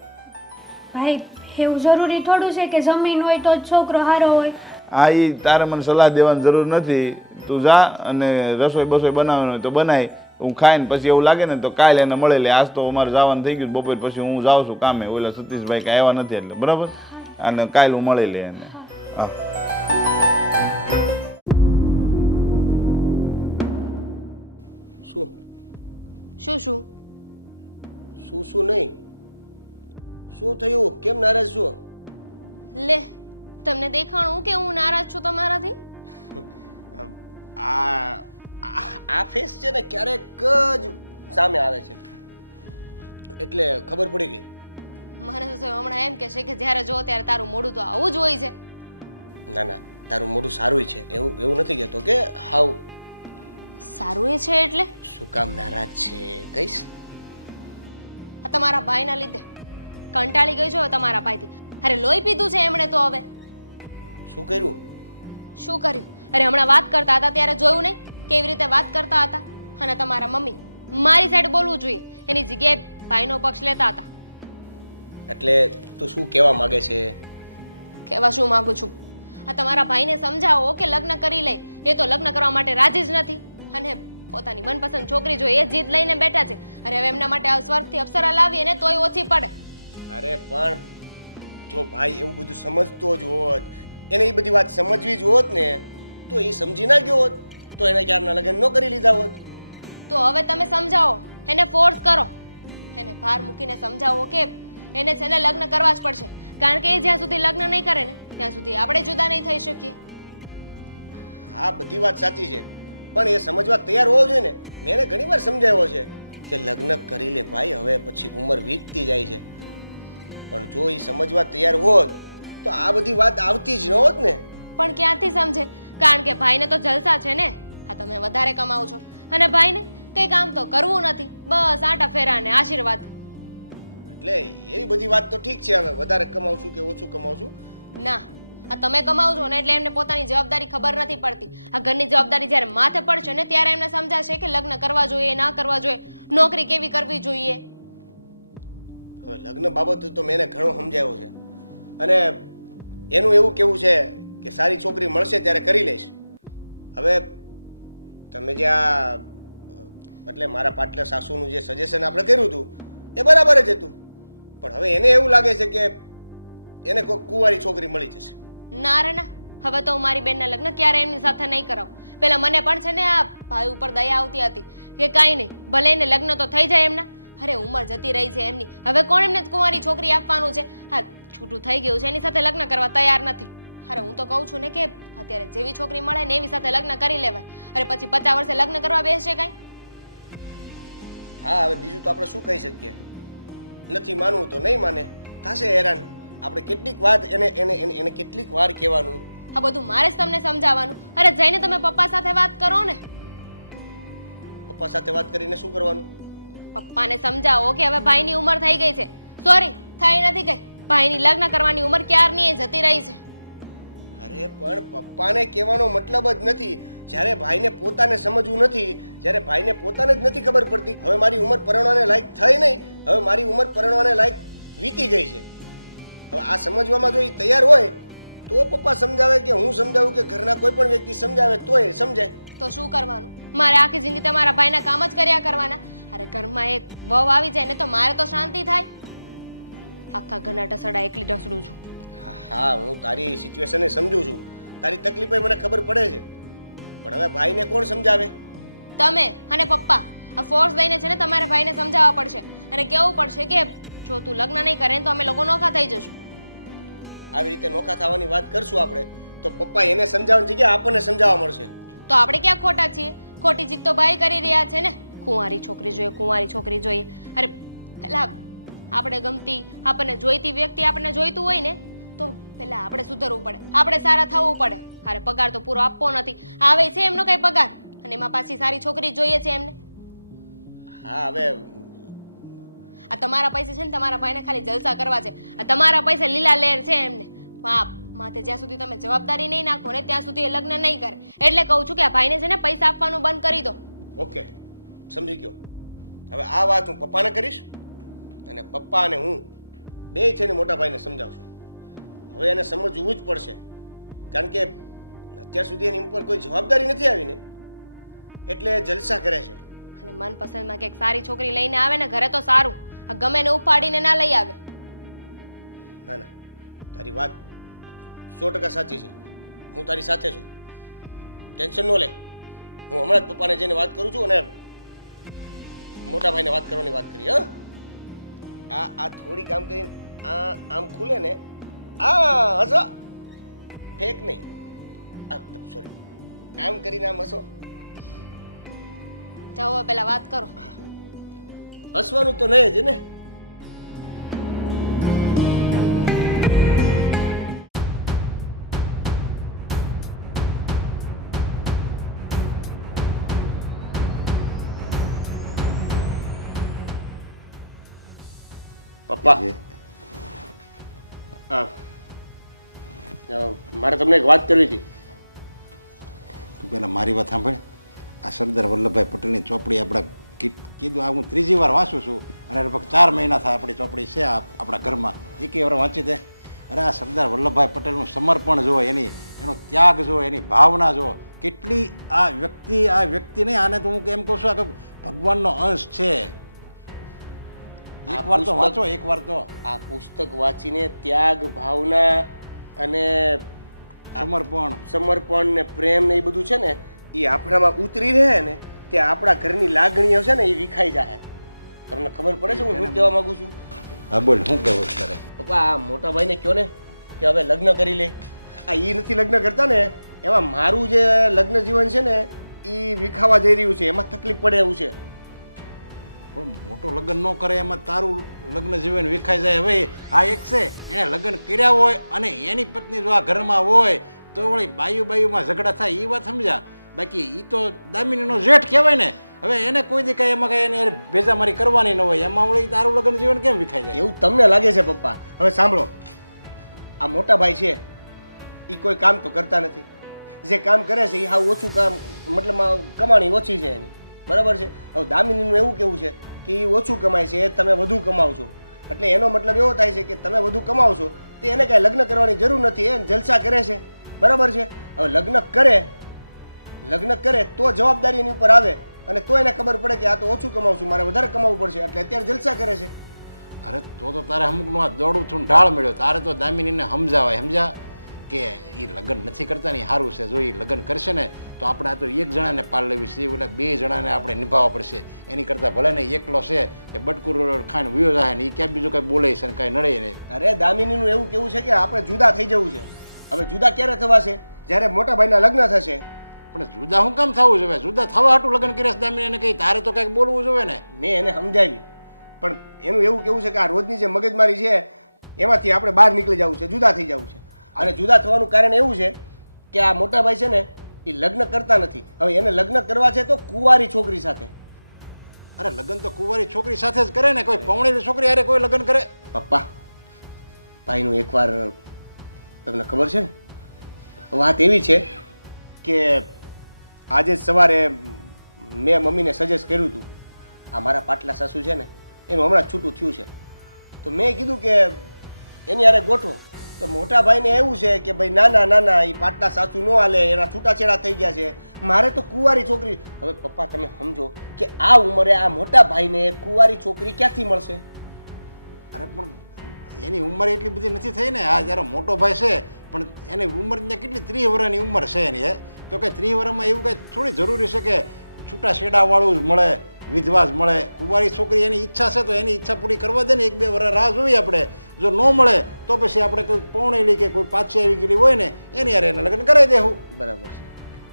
ભાઈ એવું જરૂરી થોડું છે કે જમીન હોય તો જ છોકરો સારો હોય. હા, એ તારે મને સલાહ દેવાની જરૂર નથી. તું જા અને રસોઈ બસોઈ બનાવવાની હોય તો બનાય, હું ખાઈને પછી એવું લાગે ને તો કાલે એને મળી લે. આજ તો અમારે જવાનું થઈ ગયું, બપોર પછી હું જાઉં છું કામે. ઓલા સતીશભાઈ કાંઈ આવ્યા નથી એટલે બરાબર, અને કાલે હું મળી લે એને. હા શું શું શું શું શું નહીં? શું થયું? કેમ નારાજ છો? લે, તમને દેખાણું કે હું નારાજ છું તમારાથી? આ ફેસ છે ને ક્યારેક જ સામે આવે છે એટલે ખબર પડી ગઈ. મને તો હમણાં એમ કે છે કે જ્યારે જો ત્યારે તારું મોઢું તો આવું જ હોય છે. ના ના, તારું મોઢું સારું છે, એવું નથી કહેતો કે હાવ સારું એ છે એટલે શું કામ નારાજ છે કહીશ? આ તમારા ભાઈના લીધે કંટાળી ગઈ છો તમારા ભાઈથી. અરે લોહી પીધું છે એમણે તો. હવે શું કર્યું? શું કર્યું? અરે હમણાં વાત કરતા હતા ત્યારે જોયું નહીં કેવી રીતે વાત કરતા હતા? અને તમારા મમ્મી મારી સાઈડ બોલવું જોઈએ એની જગ્યાએ ભાઈનો પક્ષ લેતા હતા. એટલે તું શું કહેવા માંગે છે? કહેવા શું માંગુ છું, આ તમારા ભાઈને સમજાવો કે લગ્ન કરી લે. એ તો લગ્ન કરવા માટે રાજી જ નથી અને પોતાની મનપસંદ છોકરી જોઈએ એ જીત લઈને બેઠા છે. અરે હવે એમના માટે આ સ્વર્ગથી અપ્સરા લાવીએ ને તોય ઓછી પડે. અરે પણ જો ભાઈ એવું બધું સમજતો જ હોત, એને એ બધી વાત સમજવી જ હોત ને, તો એ સમજી ના ગયો હોત તો એને ક્યારના લગ્ન ન કરી લીધા હોત. તો હવે તમે સમજાવો, એને ફોર્સ કરો, એને ભાર મૂકીને સમજાવો કે એને છે ને લગ્ન કરવા જ પડશે. કારણ કે એ જ્યાં સુધી લગ્ન નહીં કરે ને ત્યાં સુધી આપણે જુદા નહીં થઈ શકીએ. હા, બધી વાત સાચી છે, પણ એ સમજવા તૈયાર હોવો જોઈએ ને. મેં એને ઘણી વાર સમજાવ્યો છે કે લગ્ન કરી લે ભાઈ, હવે પછી ઉંમર વીતતી જાય છે. પણ જો એ સમજવા તૈયાર હોત તો આ બધી વાત આવતી જ ન હોત ને. પણ ક્યાંથી સમજે? કારણ કે ભાઈને તો જલસા છે ને. હા, તમે વધારે કમાવો છો અને ભાઈને કંઈ કામ તો કરવું નથી, બસ આટા ફેરા ને આશીર્વાદ. એટલે એવી બધી વાત તો ઠીક છે, હવે વધારે કમાવું છું કે ઓછું કમાવું છું. ના, આ તમે કમાવો છો ને એટલે એમને પોતાની જવાબદારી ખબર નથી પડતી. આ ઘરની જવાબદારી જ્યારે માથે પડશે ને ત્યારે એમને સમજાશે કે લગ્ન કરવા જોઈએ ના કરવા જોઈએ, નોકરી કેવી કરવી જોઈએ. હવે લગ્ન બાબત તો મેં એને ઘણો સમજાવ્યો છે અને એનું એવું કેવું છે કે સારી છોકરી મળશે ત્યારે કરી લઈશ. હવે તમે જે આ એટલે મારા પાટલા સાસુનું જે સજેશન આપણે કર્યું હતું એ બરાબર જ હતું, પણ હવે એને એવું લાગે છે કે એને કોઈ કુંવારી છોકરી મળી જશે. ના રે ના, હવે તો હું મારી બેનના લગ્ન ક્યારે એમની સાથે નહીં કરાવું. પેલા મને પણ છે ને આ ભાઈ ઉપર દયા આવતી હતી કે કાંઈ નહીં, ભલે એને લગ્ન તો થઈ જાય એમના. અરે ઉંમર જતી રહી છે એમની, હવે કોણ એમને કુંવારી છોકરી આપવાનું છે? હા, છૂટું થઈ ગયું છે, એની સાથે લગ્ન કરવા તૈયાર નથી. અરે હું તો કહું છું ને કે અત્યારે જેવી છોકરી મળે ને એવી સાથે લગ્ન કરી લેવાય. અરે પછી 50 વર્ષે લગ્ન કરવા બેસશે કાંઈ? હા, હવે બીજું તો આપણે શું કહી શકીએ? નથી માનવું તો નહીં માને, થશે હેરાન. આપણે કેટલીક વાત એને કેટલીક વાર કહેવાનું. આ બધું મારે જ તમને સમજાવવાનું? અરે જઈને તમે પપ્પા સાથે વાત કરો ને. પપ્પા સાથે વાત કરીને શું કરવાનું? પપ્પાને સમજાવો કે હવે ભાઈની ઉંમર થઈ ગઈ છે. સોરી, થઈ નથી ગઈ, ભાઈની લગ્ન કરવાની ઉંમર ક્યારની જતી રહી છે. અરે પણ પપ્પાને કહેવાનો મતલબ જ નથી. જ્યારે ભાઈને પોતાને સમજવું નથી, જ્યારે ભાઈને પોતાને જ નથી ખબર પડતી હવે મારી ઉંમર પરણવાને લાયક થઈ નહીં, હવે મારી ઉંમર પરણવાને લાયક વીતી ગઈ છે. હવે આ સમજવામાં જો એ તૈયાર હોય તો પપ્પા સમજાવે કે હું સમજાવું કે ઘરના કોઈ પણ વ્યક્તિ સમજાવે તો એ સમજાય. તો શું કરવાનું? મારે આખી જિંદગી તમારા ભાઈના કામ જ કર્યા કરવાના? અરે ઘરમાં એક વહુ આવી જાય ને તો મારે તો શાંતિ થાય. આખા ઘરના ઢસડા એકલી ઢસડું છું. હા, હું તારી સિચ્યુએશનને સમજુ છું, તારી તકલીફે મને ખબર પડે છે, પણ હવે ભાઈને કોણ સમજાવે? તમે અને પપ્પા આ ફોર્સ લઈને છે ને તમારે ભાઈને સમજાવવા પડશે અને કહેવું પડશે કે જો તું લગ્ન નહીં કરે તો અમે લોકો નોખા થઈ જશું. આવી રીતે નોખા થવાની વાત કરશું આપણે તો પપ્પા એને સમજાવવાની જગ્યાએ આપણને સમજાવવા મળશે. તો આપણે ક્યાં ખોટા છીએ? ખોટી જીત તો ભાઈ કરી રહ્યા છે ને, કુંવારી છોકરી જોઈએ, કુંવારી છોકરી જોઈએ. અરે પેલા આપણે ગમતી, આપણને જોઈતી વ્યક્તિ આપણને જોઈતું હોય ને તો પહેલાં આપણે સુધરવું પડે, આપણે સારા થવું પડે. અરે પગાર તો પૂરો આપવો નથી, આવે છે એમનો કંઈ પગાર, અને એમાં પાછી સારી છોકરી જોઈએ છે એમને. હા હવે આ તમારા પૈસે છે ને તમારા ભાઈને ખાલી જલસા કરવા છે. આ તમારા પૈસે લીલા લહેર છે એમને. માથે જ્યાં સુધી તમે જવાબદારી નહીં નાખો ને ત્યાં સુધી એ લગ્ન નહીં કરે. એટલે કહું છું કે આ ભાઈને છે ને પૈસા આપવાનું બંધ કરી દો. ઓકે, સમજી ગયો. હવે આ વાત હું પપ્પાને કરીશ અને પપ્પા અને હું બે છે ને મોટા ભાઈને સમજાવશું. હવે એને સમજવું જ પડશે, કારણ કે અત્યાર સુધી એની ઉપર કોઈ જવાબદારી નથી આવી ને, એટલે જલસા કરે છે. અને મનપસંદમાં કંઈક સારી છોકરી લઈને આવે ને ઘરે તો સારું. આ ગમે ને ઉપાડીને ના લઈ આવે. ના ના, તારી વાત 100% સાચી છે. હું તારી સાથે છું, ટેન્શન ન લે. હું હમણાં જ પપ્પાને જઈને વાત કરું છું અને મોટા ભાઈને વાત કરવાની વાત કરી. હા, આ થોડી કામ કરીને આમ ખુલે ને, હસો, ફેક નહીં, સોરી, આમ કરીને આમ હસો. જાઓ હવે પેલા વાત કરો. હસવાનું તો નહીં જ ને. પપ્પા, મારે તમને એક વાત કરવી હતી. તું પહેલાં મારી વાત સાંભળ. આ સરદાર વલ્લભભાઈ પટેલની ચોપડી આપણે કીધું આ હું ત્રીજી વાર વાંચું છું અને લગભગ 4 મહિના થાય આપણી ચોપડી છે આપણા ઘરમાં. એકે વાર વાંચી દે. અરે આ સરદાર વલ્લભભાઈ પટેલનું સમર્પણ જુઓ, એનો ત્યાગ જુઓ, એની ભાવના જુઓ. કેટલી આ વ્યક્તિ નહીં, આને તો હું એમ કહું છું આ ભગવાનનો અંશ છે. એકવાર તો વાંચો, એકવાર તો. આ પુસ્તક વાંચીને ત્યાગ, ભાવના અને સમર્પણ ને પ્રેમ ને એ બધું છે ને એ આપણામાં ઉતરી રહે ને તે આપણા ઘરની લાગણીઓ છે ને એ વિખાઈ જાય. તમને ખબર પડે છે હું શું કહેવા માંગુ છું? હા બોલ, શું કહેવું તારે? પપ્પા, આ મોટા ભાઈને કહો ને કે હવે લગ્ન કરી લે. આ એ નથી લગ્ન કરતા ને, એમાં મારું જે લગ્ન જીવન છે ને એ વિખાવા જઈ રહ્યું છે, એમાં તકલીફ પડે એવું છે. પણ મોટો લગ્ન ન કરે એમાં તારું લગ્ન જીવન વિખાઈ જાય. હવે આ એક છે એણે લગ્ન કર્યા હોય અને એની પત્ની જો આ ઘરમાં હોય તો વળી બાયુમાં ઝઘડા થાય, એ વાત સમજ્યા. બાકી એ તો દામિનીનો જેઠ કહેવાય ને. હવે એને કોઈ દી કાંઈ એમાં કાંઈ એને ભેજામારી કરવાની ન હોય, એમાં વળી તારું લગ્ન જીવન કેમ વિખાઈ જાય? એવું તમને લાગે છે પપ્પા? હવે સાંભળો, આ મોટા ભાઈ છે એ કોઈ કામ તો કરતા નથી. જે કામ કરે છે એ હાવ ઓછું કામ, મતલબ કમાણી ઓછી છે એની, બરાબર છે. હવે દામિનીનું એવું કેવું છે કે એ ઓછું કમાય છે, તમે વધુ કમાવ છો. એટલે એનો મતલબ એવો થાય છે કે તમે વધુ કમાવ છો તો એને કાંઈ લગ્ન કરવાની જરૂર નથી, એ જલસા કરે છે, બરાબર છે. હવે લગ્ન કરે તો જવાબદારી એની ઉપર આવે અને તો એને ખબર પડે કે આ તો ઓછું કમાવું છું, મારે વધારે કમાવવું પડશે, એટલે અત્યારે જલસા કરે છે. અરે તો તારે અમુકનું આ દોડું છું ઢાળ મળ્યો. તારે તો દામિનીને સમજાવાય, સમજ્યા કે એ લગ્ન નથી કરતા ને સારું છે. જો એ લગ્ન કરશે ને તો આપણે આ તો એક જણાને પાલ લેવી છે, એટલે 2 જણાને આપણે નિભાવવા પડશે. એની કરતાં ભલે ને એકલો છે એ બટકું ખાઈને વિયો જાય ને એ ક્યાં બીજું કાંઈ બોલે છે ને કાંઈ નડે નહીં. અરે દામિનીનું એવું કેવું છે કે આપણે જુદા થઈ જવું છે. હવે જુદા ક્યારે થવાશે? જ્યારે મોટા ભાઈના લગ્ન થશે. પણ જુદા શું કામ થવું જોઈએ? જુદા થવા હાટું લગ્ન કર્યા છે દામિની, એને કંઈ તારે તો કંઈક બોલવું જોઈએ ને. મેં એને સમજાવી, પણ એનું એવું કેવું છે કે આ રોજની જે મગજમારી છે એમાંથી આપણે બહાર નીકળી જવું છે, જુદા થઈ જવું છે. અને જુદા થવાનું કારણ એવું છે કે આ મોટા ભાઈ છે ને એ લગ્ન કરતા નથી. હવે એને લગ્ન કરવા છે તો કુંવારી છોકરી સાથે. અરે લગ્ન તો કુંવારી છોકરી સાથે જ કરે ને, કોઈ પૌણેલી છોકરી હારે કોઈ લગ્ન કરે? પપ્પા, ભાઈનું એકવાર તમને ખબર છે ને, વાત એવી છે કે આજે સવારે મેં મમ્મીને સજેસ્ટ કર્યું હતું, આ મારા પાટલા સાસુ છે ને એનું હમણાં જ છૂટું થયું છે, તો મેં કીધું કે એની હારે ગોઠવો. તો મોટા ભાઈને એવું છે કે ભાઈ ના એ પાટલા સાસુ ન હાલે, એના છૂટાછેડા થઈ ગયા છે, મારે તો કુંવારી છોકરી. હવે પપ્પા તમે સમજો કે આ ઉંમરે આ મોટા ભાઈને કુંવારી છોકરી ક્યાંથી મળશે? અરે પણ એની ઉંમર એટલી બધી નથી થઈ ને. આ જ્યારે મોટો ભાઈ છે પણ એની ઉંમર ત્યાં કેટલી 30 વર્ષની ઉંમર છે એની. તો કંઈ 30 વર્ષમાં એવું કંઈ થોડી જરૂરી છે કે છૂટા છેડાવાળું જ મળે, વિધવા જ મળે. કુંવારી છોકરી એની ઈચ્છા છે તો એની ઈચ્છા પૂરી કરવા દે ને. 1-2 વર્ષ રાહ જોઈએ આપણે. જો ન મળે તો પછી આપણે કોઈ પૌણેલી કે કોઈ પાછી આવી ગયેલી હોય ને એની હારે એને લગ્ન કરાવી દેવું. બરાબર છે.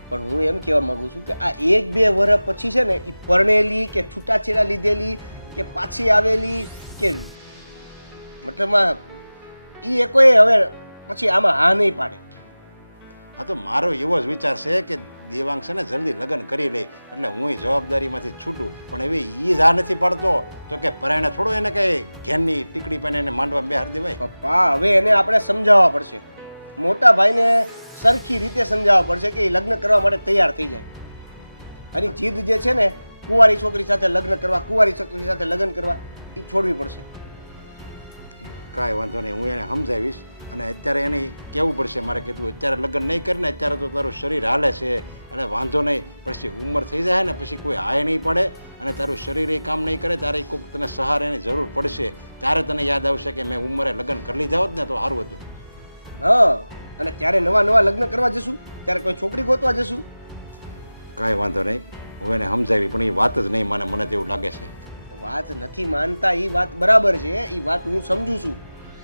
પણ હું એમ કહેવા માંગુ છું કે આ 1-2 વર્ષ પછી છે ને એ પરણેલી કે છૂટાછેડા લીધેલી કે પાછી આવેલી કે મતલબમાં એ એકોય હવે પછી આમાં હા નહીં પાડે. હા તો મારો એવો જ વિચાર છે કે દેવાંગ છે ને જલ્દી લગ્ન કરી લે એટલે હું જવાબદારીમાંથી છૂટું. પણ એવી એ જ આ નથી પડતો તો કે પરાયણે થોડું એને કંઈ ઘેરની ટીકડી પણ એને માંડવા બેહાર દેવાય. પપ્પા હવે એને આપણે સમજાવવા પડશે. મોટા ભાઈને સરખી રીતે સમજાવવા પડશે કે એ લગ્ન કરવા માટે તૈયાર થઈ જાય. અને જીદ જે છે ને કુંવારી છોકરી સાથે લગ્ન કરવા, કુંવારી છોકરી સાથે લગ્ન કરવા એ છોડવી પડશે. કાંઈ વાંધો નહીં, હું એને સમજાવીશ. અને અત્યારે એને કહેવું પડશે મારે કે તું અત્યારે લગ્ન નહીં કરે ને, અત્યારે તો તારું શરીર હાલે છે અને વાંધો નહીં, પછી ઉંમર થઈ જાય ને પછી કોઈ હાય નહીં પડે અને તારું શરીર એ કામ નહીં કરે, ત્યારે કોઈક તને સહારાની જરૂર પડશે, ત્યારે તને યાદ આવશે કે મેં ઉંમરે લગ્ન કરી લીધા હોત ને તો સારું હતું. હા, અને ત્યારે નવા લગ્ન કરવા જશું, ત્યારે કોઈ છોકરી ગોતવા જશું. કાંઈ વાંધો નહીં, હું એને સમજાવી પણ એ વાત જ નહીં માને, મને તેવું લાગે છે. વાત નથી માનતા એ વાત બરાબર છે, એ વાત હું સમજુ છું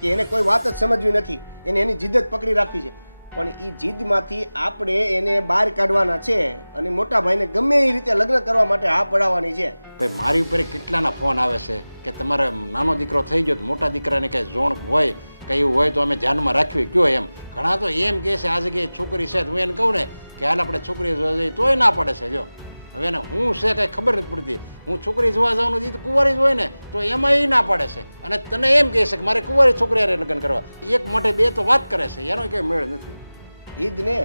કે એને કોઈ વાત જ સમજવી નથી, એને એની જીદ જ પકડી રાખવી છે. પણ એ જીદમાંથી આપણે એને બહાર કાઢવાના છે અને મોટા ભાઈને ગમે એ રીતે લગ્ન કરવા માટે હા પડાવવાની છે. ભાઈ મારી ઉપર કેટલાના ફોન આવે છે કે તમારે નાનો દીકરો થઈ ગયો તો મોટા દીકરાને કંઈ જોણ હોય કંઈ એવું હોય તો અમે ધ્યાનમાં રાખવી કયો એમ. ઘણા તો એમ કહે છે આ જગ્યાએ છોકરી છે, હું એને કહું ને કે હાલ આપણે છોકરી જોવા જઈએ તોય ના પડે છે. જો હવે એને હું છે કાંઈ ખબર નથી પડતી, હું છોકરી જોવા જવાનું દીધું કુંવારી જ હોય ને તો એમાં એ ના પડે છે અને તને એમ કહે છે કે મારે કુંવારી છોકરી હારે લગ્ન કરવા. એક મોઢે બે તો વાત કરે છે, એનો કંઈ મેળ નથી. એ જ ને,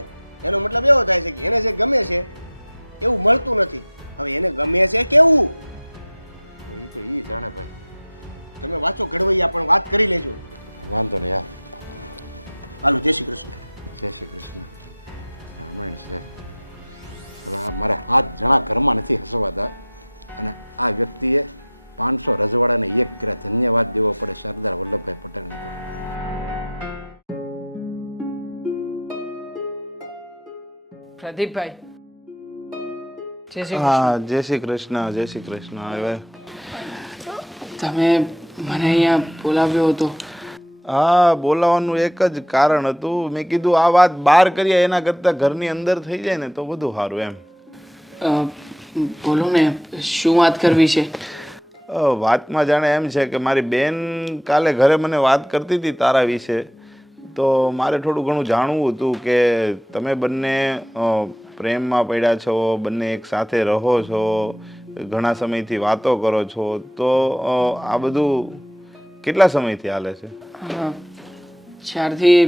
એનો મતલબ એવો થાય છે કે એને જે ગમે છે એવું મળતું નથી. હવે એને ગમે છે કેવું એ તો એ જાણે ભાઈ. તમે વાંચો ઘડવૈયા પણ વાત કરી લેજો. વાંધો નહીં. હા હાલો, જય શ્રી કૃષ્ણ. જય શ્રી કૃષ્ણ. રામાયણ છે. હવે આ મારે 7 જણા ઘરમાં નથી હસવાતા અને આ વ્યક્તિએ 500 રજવાડાને એક કર્યા. ધન્યવાદ દેવો પડે સરદાર વલ્લભભાઈ પટેલને. તો પ્રદીપભાઈ, જય શ્રી હા, જય શ્રી કૃષ્ણ, જય શ્રી કૃષ્ણ. હવે તમે મને અહીંયા બોલાવ્યો હતો. હા, બોલાવવાનું એક જ કારણ હતું. મેં કીધું આ વાત બહાર કરીએ એના કરતાં ઘરની અંદર થઈ જાય ને તો બધું સારું એમ. બોલો ને, શું વાત કરવી છે? વાતમાં જાણે એમ છે કે મારી બેન કાલે ઘરે મને વાત કરતી હતી તારા વિશે, તો મારે થોડું ઘણું જાણવું હતું કે તમે બંને પ્રેમમાં પડ્યા છો, બંને એક સાથે રહો છો, ઘણા સમયથી વાતો કરો છો, તો આ બધું કેટલા સમયથી હાલે છે? જ્યારથી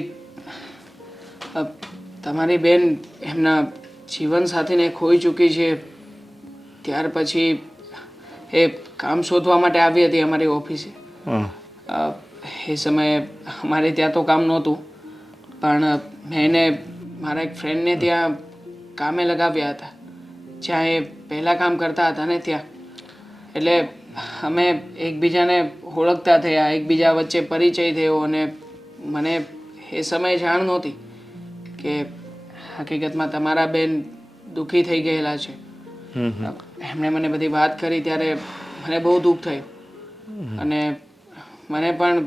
તમારી બેન એમના જીવનસાથીને ખોઈ ચૂકી છે ત્યાર પછી એ કામ શોધવા માટે આવી હતી અમારી ઓફિસે. એ સમયે અમારે ત્યાં તો કામ નહોતું, પણ મેં એને મારા એક ફ્રેન્ડને ત્યાં કામે લગાવ્યા હતા જ્યાં એ પહેલાં કામ કરતા હતા ને ત્યાં. એટલે અમે એકબીજાને ઓળખતા થયા, એકબીજા વચ્ચે પરિચય થયો અને મને એ સમયે જાણ નહોતી કે હકીકતમાં તમારા બેન દુઃખી થઈ ગયેલા છે. એમણે મને બધી વાત કરી ત્યારે મને બહુ દુઃખ થયું અને મને પણ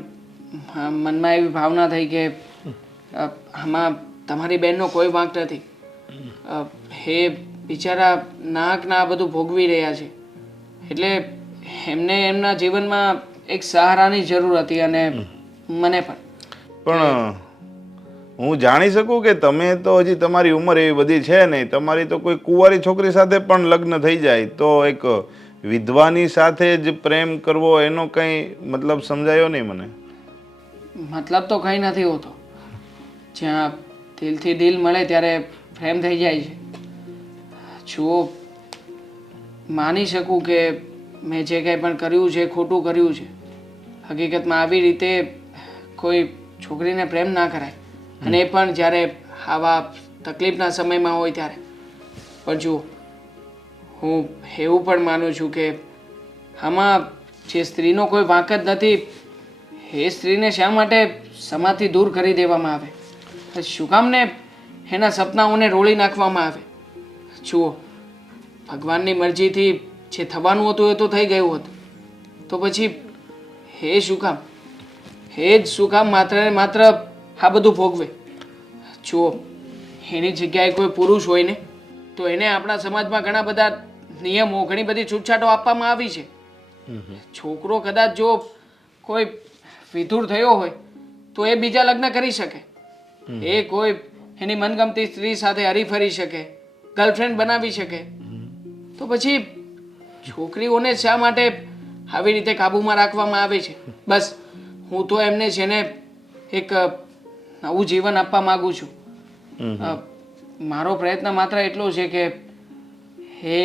મનમાં એવી ભાવના થઈ કે આમાં તમારી બહેનનો કોઈ વાંક નથી. એ બિચારા નાહકના બધું ભોગવી રહ્યા છે, એટલે એમને એમના જીવનમાં એક સહારાની જરૂર હતી અને મને પણ હું જાણી શકું કે તમે તો હજી તમારી ઉંમર એવી બધી છે નહીં, તમારી તો કોઈ કુંવારી છોકરી સાથે પણ લગ્ન થઈ જાય તો એક વિધવાની સાથે જ પ્રેમ કરવો એનો કંઈ મતલબ સમજાયો નહીં મને. મતલબ તો કંઈ નથી હોતો. જ્યાં દિલથી દિલ મળે ત્યારે પ્રેમ થઈ જાય છે. જુઓ, માની શકું કે મેં જે કંઈ પણ કર્યું છે ખોટું કર્યું છે. હકીકતમાં આવી રીતે કોઈ છોકરીને પ્રેમ ના કરાય, અને એ પણ જ્યારે આવા તકલીફના સમયમાં હોય ત્યારે. પણ જુઓ, હું એવું પણ માનું છું કે આમાં જે સ્ત્રીનો કોઈ વાંક જ નથી, એ સ્ત્રીને શા માટે સમાજથી દૂર કરી દેવામાં આવે? શું કામ ને એના સપનાઓને રોળી નાખવામાં આવે? જુઓ, ભગવાનની મરજીથી જે થવાનું હતું એ તો થઈ ગયું હતું, તો પછી એ શું કામ, એ જ શું કામ માત્ર ને માત્ર આ બધું ભોગવે? જુઓ, એની જગ્યાએ કોઈ પુરુષ હોય ને તો એને આપણા સમાજમાં ઘણા બધા નિયમો ઘણી બધી છૂટછાટો આપવામાં આવી છે. છોકરો કદાચ જો કોઈ વિધુર થયો હોય તો એ બીજા લગ્ન કરી શકે, એ કોઈ એની મનગમતી સ્ત્રી સાથે હરીફરી શકે, ગર્લફ્રેન્ડ બનાવી શકે. તો પછી છોકરીઓને શા માટે આવી રીતે કાબૂમાં રાખવામાં આવે છે? બસ હું તો એમને છે ને એક નવું જીવન આપવા માંગુ છું. મારો પ્રયત્ન માત્ર એટલો છે કે એ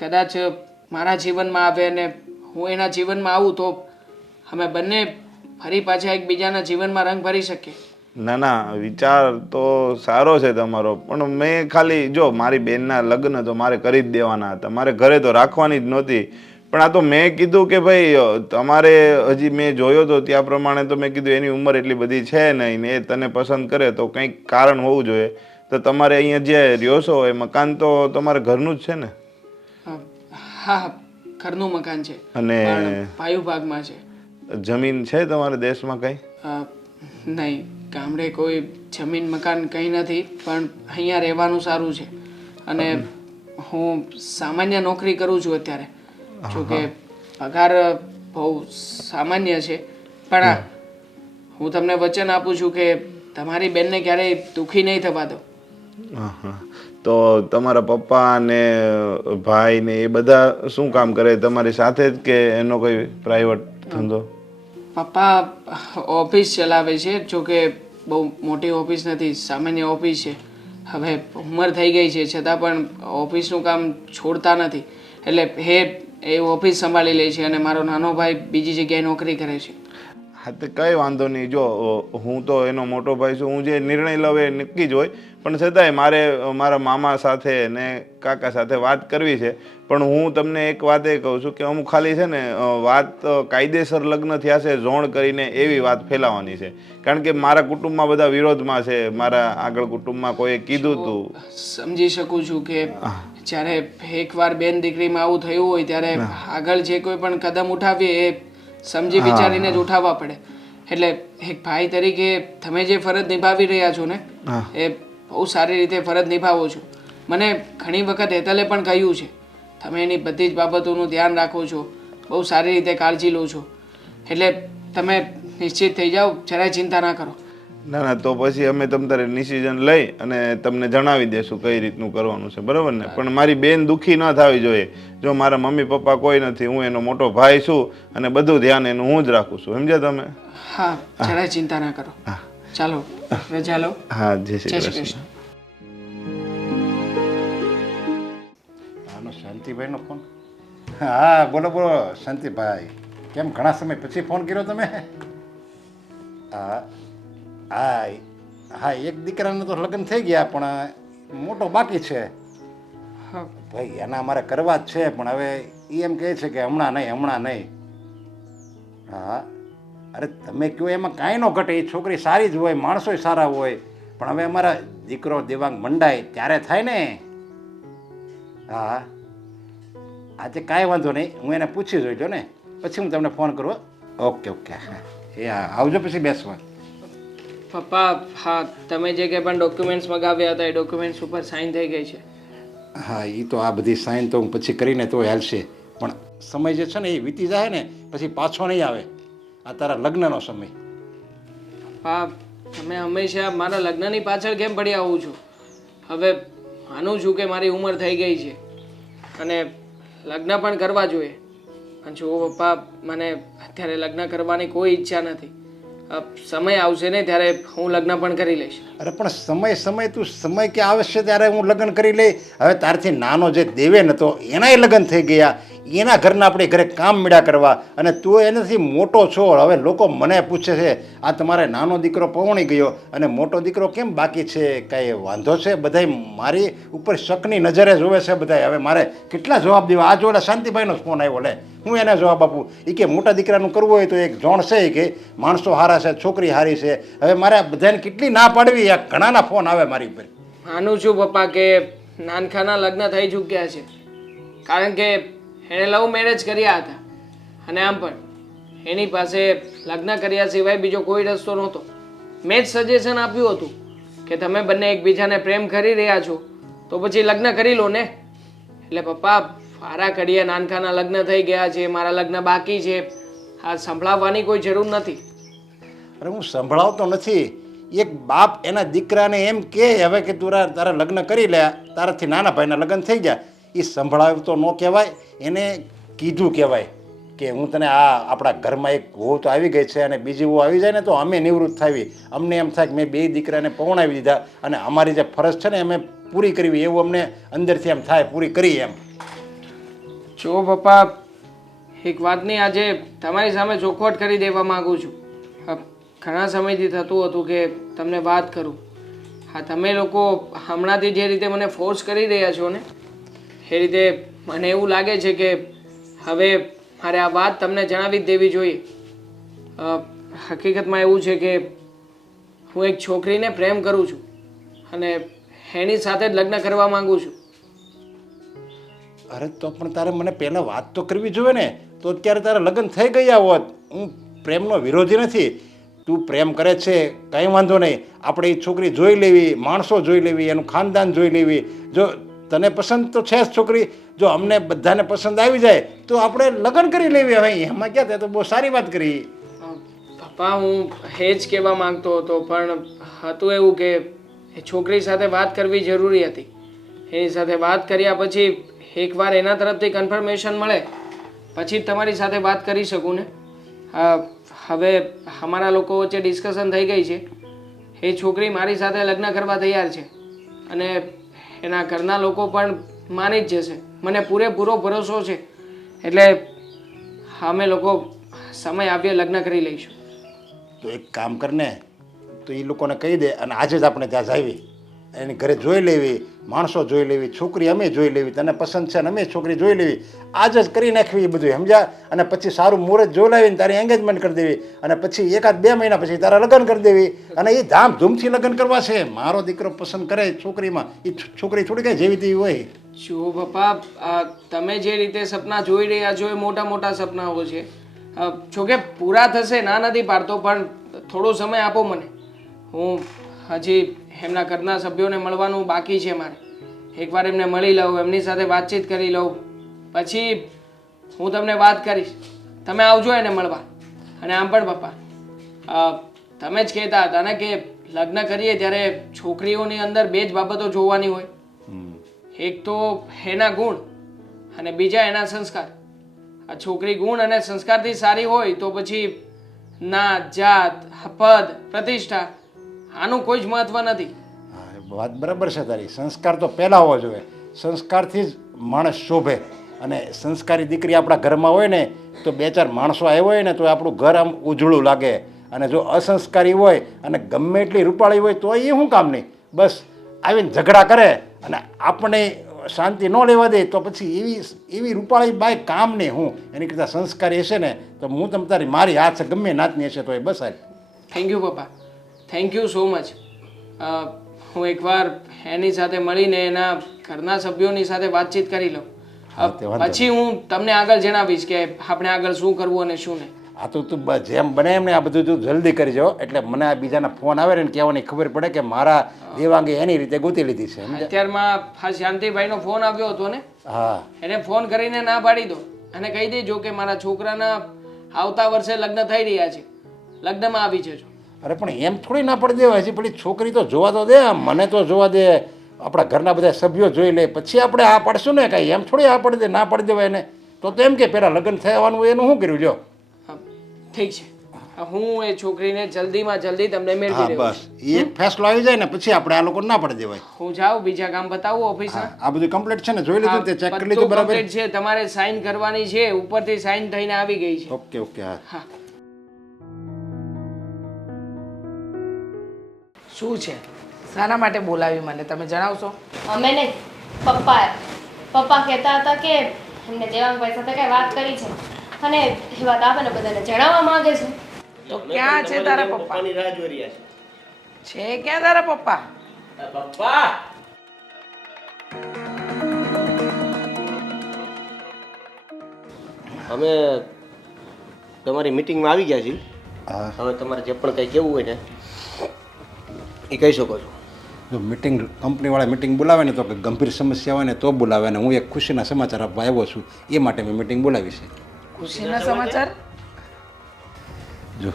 કદાચ મારા જીવનમાં આવે અને હું એના જીવનમાં આવું તો અમે બંને ફરી પાછા એકબીજાના જીવનમાં રંગ ભરી શકીએ. ના ના, વિચાર તો સારો છે તમારો, પણ મેં ખાલી જો મારી બેનના લગ્ન તો મારે કરી જ દેવાના હતા, મારે ઘરે તો રાખવાની જ નહોતી. પણ આ તો મેં કીધું કે ભાઈ તમારે હજી મેં જોયો તો ત્યાં પ્રમાણે તો મેં કીધું એની ઉંમર એટલી બધી છે નહીં ને એ તને પસંદ કરે તો કંઈક કારણ હોવું જોઈએ. તો તમારે અહીંયા જે રહ્યો છો એ મકાન તો તમારે ઘરનું જ છે ને? હા, ઘરનું મકાન છે અને પણ પાયુ ભાગમાં છે. જમીન છે તમારા દેશમાં કંઈ? નહીં, ગામડે કોઈ જમીન મકાન કંઈ નથી, પણ અહીંયા રહેવાનું સારું છે. અને હું સામાન્ય નોકરી કરું છું અત્યારે. જોકે પગાર બહુ સામાન્ય છે, પણ હા, હું તમને વચન આપું છું કે તમારી બેનને ક્યારેય દુઃખી નહીં થવા દો. તો તમારા પપ્પા ને ભાઈ ને એ બધા શું કામ કરે? તમારી સાથે જ કે એનો કોઈ પ્રાઇવેટ ધંધો? પપ્પા ઓફિસ ચલાવે છે, જોકે બહુ મોટી ઓફિસ નથી, સામાન્ય ઓફિસ છે. હવે ઉંમર થઈ ગઈ છે છતાં પણ ઓફિસનું કામ છોડતા નથી, એટલે એ ઓફિસ સંભાળી લે છે અને મારો નાનો ભાઈ બીજી જગ્યાએ નોકરી કરે છે. હા, તો કંઈ વાંધો નહીં. જો હું તો એનો મોટો ભાઈ છું, હું જે નિર્ણય લઉં એ નક્કી જ હોય, પણ છતાંય મારે મારા મામા સાથે ને કાકા સાથે વાત કરવી છે. પણ હું તમને એક વાત એ કહું છું કે અમુક ખાલી છે ને વાત કાયદેસર લગ્ન થયા છે જોણ કરીને એવી વાત ફેલાવવાની છે, કારણ કે મારા કુટુંબમાં બધા વિરોધમાં છે. મારા આગળ કુટુંબમાં કોઈએ કીધું હતું. સમજી શકું છું કે જ્યારે એકવાર બેન દીકરીમાં આવું થયું હોય ત્યારે આગળ જે કોઈ પણ કદમ ઉઠાવીએ એ સમજી વિચારીને જ ઉઠાવવા પડે. એટલે એક ભાઈ તરીકે તમે જે ફરજ નિભાવી રહ્યા છો ને એ બહુ સારી રીતે ફરજ નિભાવો છો. મને ઘણી વખત હેતલે પણ કહ્યું છે તમે એની બધી જ બાબતોનું ધ્યાન રાખો છો, બહુ સારી રીતે કાળજી લો છો, એટલે તમે નિશ્ચિત થઈ જાઓ, જરાય ચિંતા ના કરો. ના ના, તો પછી અમે તમારે ડિસિઝન લઈ અને તમને જણાવી દેશું કઈ રીતનું કરવાનું છે, બરાબર ને? પણ મારી બેન દુઃખી ન થવી જોઈએ. જો મારા મમ્મી પપ્પા કોઈ નથી, હું એનો મોટો ભાઈ છું અને બધું ધ્યાન એનું હું જ રાખું છું, સમજ્યા તમે? હા, જરાય ચિંતા ના કરો. ચાલો રજા લો. હા, જય શ્રી જય શ્રી કૃષ્ણ. કૃષ્ણ. આનો શાંતિભાઈનો ફોન? હા, બોલો બોલો શાંતિભાઈ, કેમ ઘણા સમય પછી ફોન કર્યો તમે? હા હા હા, એક દીકરાને તો લગ્ન થઈ ગયા પણ મોટો બાકી છે. ભાઈ એના અમારે કરવા જ છે, પણ હવે એ એમ કહે છે કે હમણાં નહીં. હા, અરે તમે કહો એમાં કાંઈ ન ઘટે, એ છોકરી સારી જ હોય, માણસોય સારા હોય, પણ હવે અમારા દીકરો દેવાંગ મંડાય ત્યારે થાય ને. હા, આજે કાંઈ વાંધો નહીં, હું એને પૂછી જોઈજો ને પછી હું તમને ફોન કરું. ઓકે ઓકે, હા એ હા, આવજો પછી બેસવા. પપ્પા, હા, તમે જે કંઈ પણ ડોક્યુમેન્ટ્સ મગાવ્યા હતા એ ડોક્યુમેન્ટ્સ ઉપર સાઇન થઈ ગઈ છે. હા, એ તો આ બધી સાઈન તો હું પછી કરીને તો હાલશે, પણ સમય જે છે ને એ વીતી જાય ને પછી પાછો નહીં આવે. આ તારા લગ્નનો સમય. પપ્પા, તમે હંમેશા મારા લગ્નની પાછળ કેમ પડ્યા હોવ છો? હવે માનું છું કે મારી ઉંમર થઈ ગઈ છે અને લગ્ન પણ કરવા જોઈએ. અને જુઓ પપ્પા, મને અત્યારે લગ્ન કરવાની કોઈ ઈચ્છા નથી. સમય આવશે ને ત્યારે હું લગ્ન પણ કરી લઈશ. અરે પણ સમય તું સમય કે આવશે ત્યારે હું લગ્ન કરી લઈ. હવે તારથી નાનો જે દેવેન હતો એનાય લગ્ન થઈ ગયા, એના ઘરના આપણે ઘરે કામ મેળા કરવા, અને તું એનાથી મોટો છો. હવે લોકો મને પૂછે છે આ તમારે નાનો દીકરો પવણી ગયો અને મોટો દીકરો કેમ બાકી છે, કાંઈ વાંધો છે? બધાય મારી ઉપર શકની નજરે જોવે છે બધાય. હવે મારે કેટલા જવાબ દેવા? આ જો શાંતિભાઈનો ફોન આવ્યો, લે હું એને જવાબ આપું? એ કે મોટા દીકરાનું કરવું હોય તો એક જોણ છે, કે માણસો હારા છે, છોકરી હારી છે. હવે મારે બધાને કેટલી ના પાડવી? આ ઘણાના ફોન આવે મારી ઉપર. માનું છું પપ્પા કે નાનખાના લગ્ન થઈ ચૂક્યા છે, કારણ કે એણે લવ મેરેજ કર્યા હતા અને આમ પણ એની પાસે લગ્ન કર્યા સિવાય બીજો કોઈ રસ્તો નહોતો. મેં જ સજેશન આપ્યું હતું કે તમે બંને એકબીજાને પ્રેમ કરી રહ્યા છો તો પછી લગ્ન કરી લો ને. એટલે પપ્પા મારા કડીએ નાનખાના લગ્ન થઈ ગયા છે, મારા લગ્ન બાકી છે. આ સંભળાવવાની કોઈ જરૂર નથી. અરે હું સંભળાવતો નથી. એક બાપ એના દીકરાને એમ કે હવે કે તું તારા લગ્ન કરી લે, તારાથી નાના ભાઈના લગ્ન થઈ ગયા, એ સંભળાવતો ન કહેવાય, એને કીધું કહેવાય કે હું તને આપણા ઘરમાં એક વહુ તો આવી ગઈ છે અને બીજી વહુ આવી જાય ને તો અમે નિવૃત્ત થાવી. અમને એમ થાય કે મેં 2 દીકરાને પવણાવી દીધા અને અમારી જે ફરજ છે ને અમે પૂરી કરવી, એવું અમને અંદરથી એમ થાય, પૂરી કરી એમ. જો પપ્પા, એક વાતની આજે તમારી સામે ચોખવટ કરી દેવા માંગુ છું. ઘણા સમયથી થતું હતું કે તમને વાત કરું. હા, તમે લોકો હમણાંથી જે રીતે મને ફોર્સ કરી રહ્યા છો ને, એ રીતે મને એવું લાગે છે કે હવે મારે આ વાત તમને જણાવી જ દેવી જોઈએ. હકીકતમાં એવું છે કે હું એક છોકરીને પ્રેમ કરું છું અને એની સાથે જ લગ્ન કરવા માંગુ છું. અરે તો પણ તારે મને પહેલાં વાત તો કરવી જોઈએ ને, તો અત્યારે તારા લગ્ન થઈ ગયા હોત. હું પ્રેમનો વિરોધી નથી. તું પ્રેમ કરે છે કંઈ વાંધો નહીં, આપણે એ છોકરી જોઈ લેવી, માણસો જોઈ લેવી, એનું ખાનદાન જોઈ લેવી. જો તને પસંદ તો છે જ છોકરી, જો અમને બધાને પસંદ આવી જાય તો આપણે લગ્ન કરી લેવી. હવે એમાં ક્યાં થાય, તો બહુ સારી વાત કરી. પપ્પા, હું એ જ કહેવા માંગતો હતો, પણ હતું એવું કે એ છોકરી સાથે વાત કરવી જરૂરી હતી. એની સાથે વાત કર્યા પછી એકવાર એના તરફથી કન્ફર્મેશન મળે પછી જ તમારી સાથે વાત કરી શકું ને. હવે અમારા લોકો વચ્ચે ડિસ્કશન થઈ ગઈ છે. એ છોકરી મારી સાથે લગ્ન કરવા તૈયાર છે અને એના ઘરના લોકો પણ માની જ જશે. મને પૂરેપૂરો ભરોસો છે. એટલે અમે લોકો સમય આવીએ લગ્ન કરી લઈશું. તો એક કામ કરને, તો એ લોકોને કહી દે અને આજે જ આપણે ત્યાં જાવી, એની ઘરે જોઈ લેવી, માણસો જોઈ લેવી, છોકરી અમે જોઈ લેવી, તને પસંદ છે ને અમે છોકરી જોઈ લેવી, આજે જ કરી નાખવી એ બધું, સમજ્યા? અને પછી સારું મુહૂર્ત જોઈ લાવીને તારી એંગેજમેન્ટ કરી દેવી અને પછી 1-2 મહિના પછી તારા લગ્ન કરી દેવી. અને એ ધામધૂમથી લગ્ન કરવા છે. મારો દીકરો પસંદ કરે છોકરીમાં, એ છોકરી થોડી કઈ જેવી તેવી હોય. જો પપ્પા, તમે જે રીતે સપના જોઈ રહ્યા છો એ મોટા મોટા સપનાઓ છે. જોકે પૂરા થશે, ના નથી પાડતો, પણ થોડો સમય આપો મને. હું હજી એમના ઘરના સભ્યોને મળવાનું બાકી છે મારે. એકવાર એમને મળી લઉં, એમની સાથે વાતચીત કરી લઉં, પછી હું તમને વાત કરીશ. તમે આવજો એને મળવા. અને આમ પણ પપ્પા, તમે જ કહેતા હતા ને કે લગ્ન કરીએ ત્યારે છોકરીઓની અંદર 2 જ બાબતો જોવાની હોય. એક તો એના ગુણ અને બીજા એના સંસ્કાર. આ છોકરી ગુણ અને સંસ્કારથી સારી હોય તો પછી નાત, જાત, પદ, પ્રતિષ્ઠા આનું કોઈ જ મહત્વ નથી. વાત બરાબર છે તારી. સંસ્કાર તો પહેલાં હોવો જોઈએ. સંસ્કારથી જ માણસ શોભે. અને સંસ્કારી દીકરી આપણા ઘરમાં હોય ને તો 2-4 માણસો આવ્યા હોય ને તો આપણું ઘર આમ ઉજળું લાગે. અને જો અસંસ્કારી હોય અને ગમે એટલી રૂપાળી હોય તો એ શું કામ નહીં. બસ આવીને ઝઘડા કરે અને આપણે શાંતિ ન લેવા દે તો પછી એવી રૂપાળી બાઈ કામ નહીં. હું એની કરતાં સંસ્કારી હશે ને તો હું તમ તારી મારી હાથ છે, ગમે નાતની હશે તો એ બસ હાલ. થેન્ક યુ પપ્પા, થેન્ક યુ સો મચ. હું એકવાર એની સાથે મળીને એના ઘરના સભ્યોની સાથે વાતચીત કરી લઉં. પછી હું તમને આગળ જણાવીશ કે આપણે આગળ શું કરવું અને શું નહીં. આ તો તું જેમ બને એમ ને આ બધું તું જલ્દી કરી જાઓ, એટલે મને આ બીજાના ફોન આવે ને કહેવાની ખબર પડે કે મારા દેવાંગે એની રીતે ગોતી લીધી છે. અત્યારમાં આ શાંતિભાઈનો ફોન આવ્યો હતો ને, હા, એને ફોન કરીને ના પાડી દો અને કહી દેજો કે મારા છોકરાના આવતા વર્ષે લગ્ન થઈ રહ્યા છે, લગ્નમાં આવી જજો. અરે પણ એમ થોડી ના પડી દેવાય. હજી પેલી છોકરી તો જોવા તો દે, મને તો જોવા દે, આપણા ઘરના બધા સભ્યો જોઈ લે પછી આપણે આ પાડશું ને. કાંઈ એમ થોડી આ પડી દે, ના પડી દેવાય એને. તો એમ કે પહેલાં લગ્ન થવાનું એનું શું કર્યું? જો ઠીક છે, હું એ છોકરીને જલ્દીમાં જલ્દી તમને મેળવી હા, રહ્યો બસ એ ફેસલો આવી જાય ને પછી આપણે આ લોકો ના પડી દેવાય. હું જાઉં, બીજા કામ બતાવું ઓફિસમાં. આ બધું કમ્પ્લીટ છે ને? જોઈ લીધું તે ચેક કરી લીધું બરાબર છે? તમારે સાઈન કરવાની છે, ઉપરથી સાઈન થઈને આવી ગઈ છે. Okay okay. હા હા. શું છે? શાના માટે બોલાવી મને તમે જણાવશો? અમે નહીં, પપ્પા કહેતા હતા કે એમને દેવાંગભાઈ સાથે કઈ વાત કરી છે અને એ વાત આપણને બધાને જણાવવા માંગે છે. તો ક્યાં છે તારા પપ્પા? પપ્પાની રાહ જોઈ રહ્યા છે ક્યાં તારા પપ્પા? છે. પપ્પા, અમે તમારી મીટિંગમાં આવી ગયા છીએ. હા હવે તમારે જે પણ કંઈ કહેવું હોય ને એ કહી શકો છો. જો મિટિંગ કંપનીવાળા મિટિંગ બોલાવે ને તો કે ગંભીર સમસ્યા હોય ને તો બોલાવે ને હું એક ખુશીના સમાચાર આપવા આવ્યો છું એ માટે મેં મિટિંગ બોલાવી છે. ખુશીના સમાચાર? જો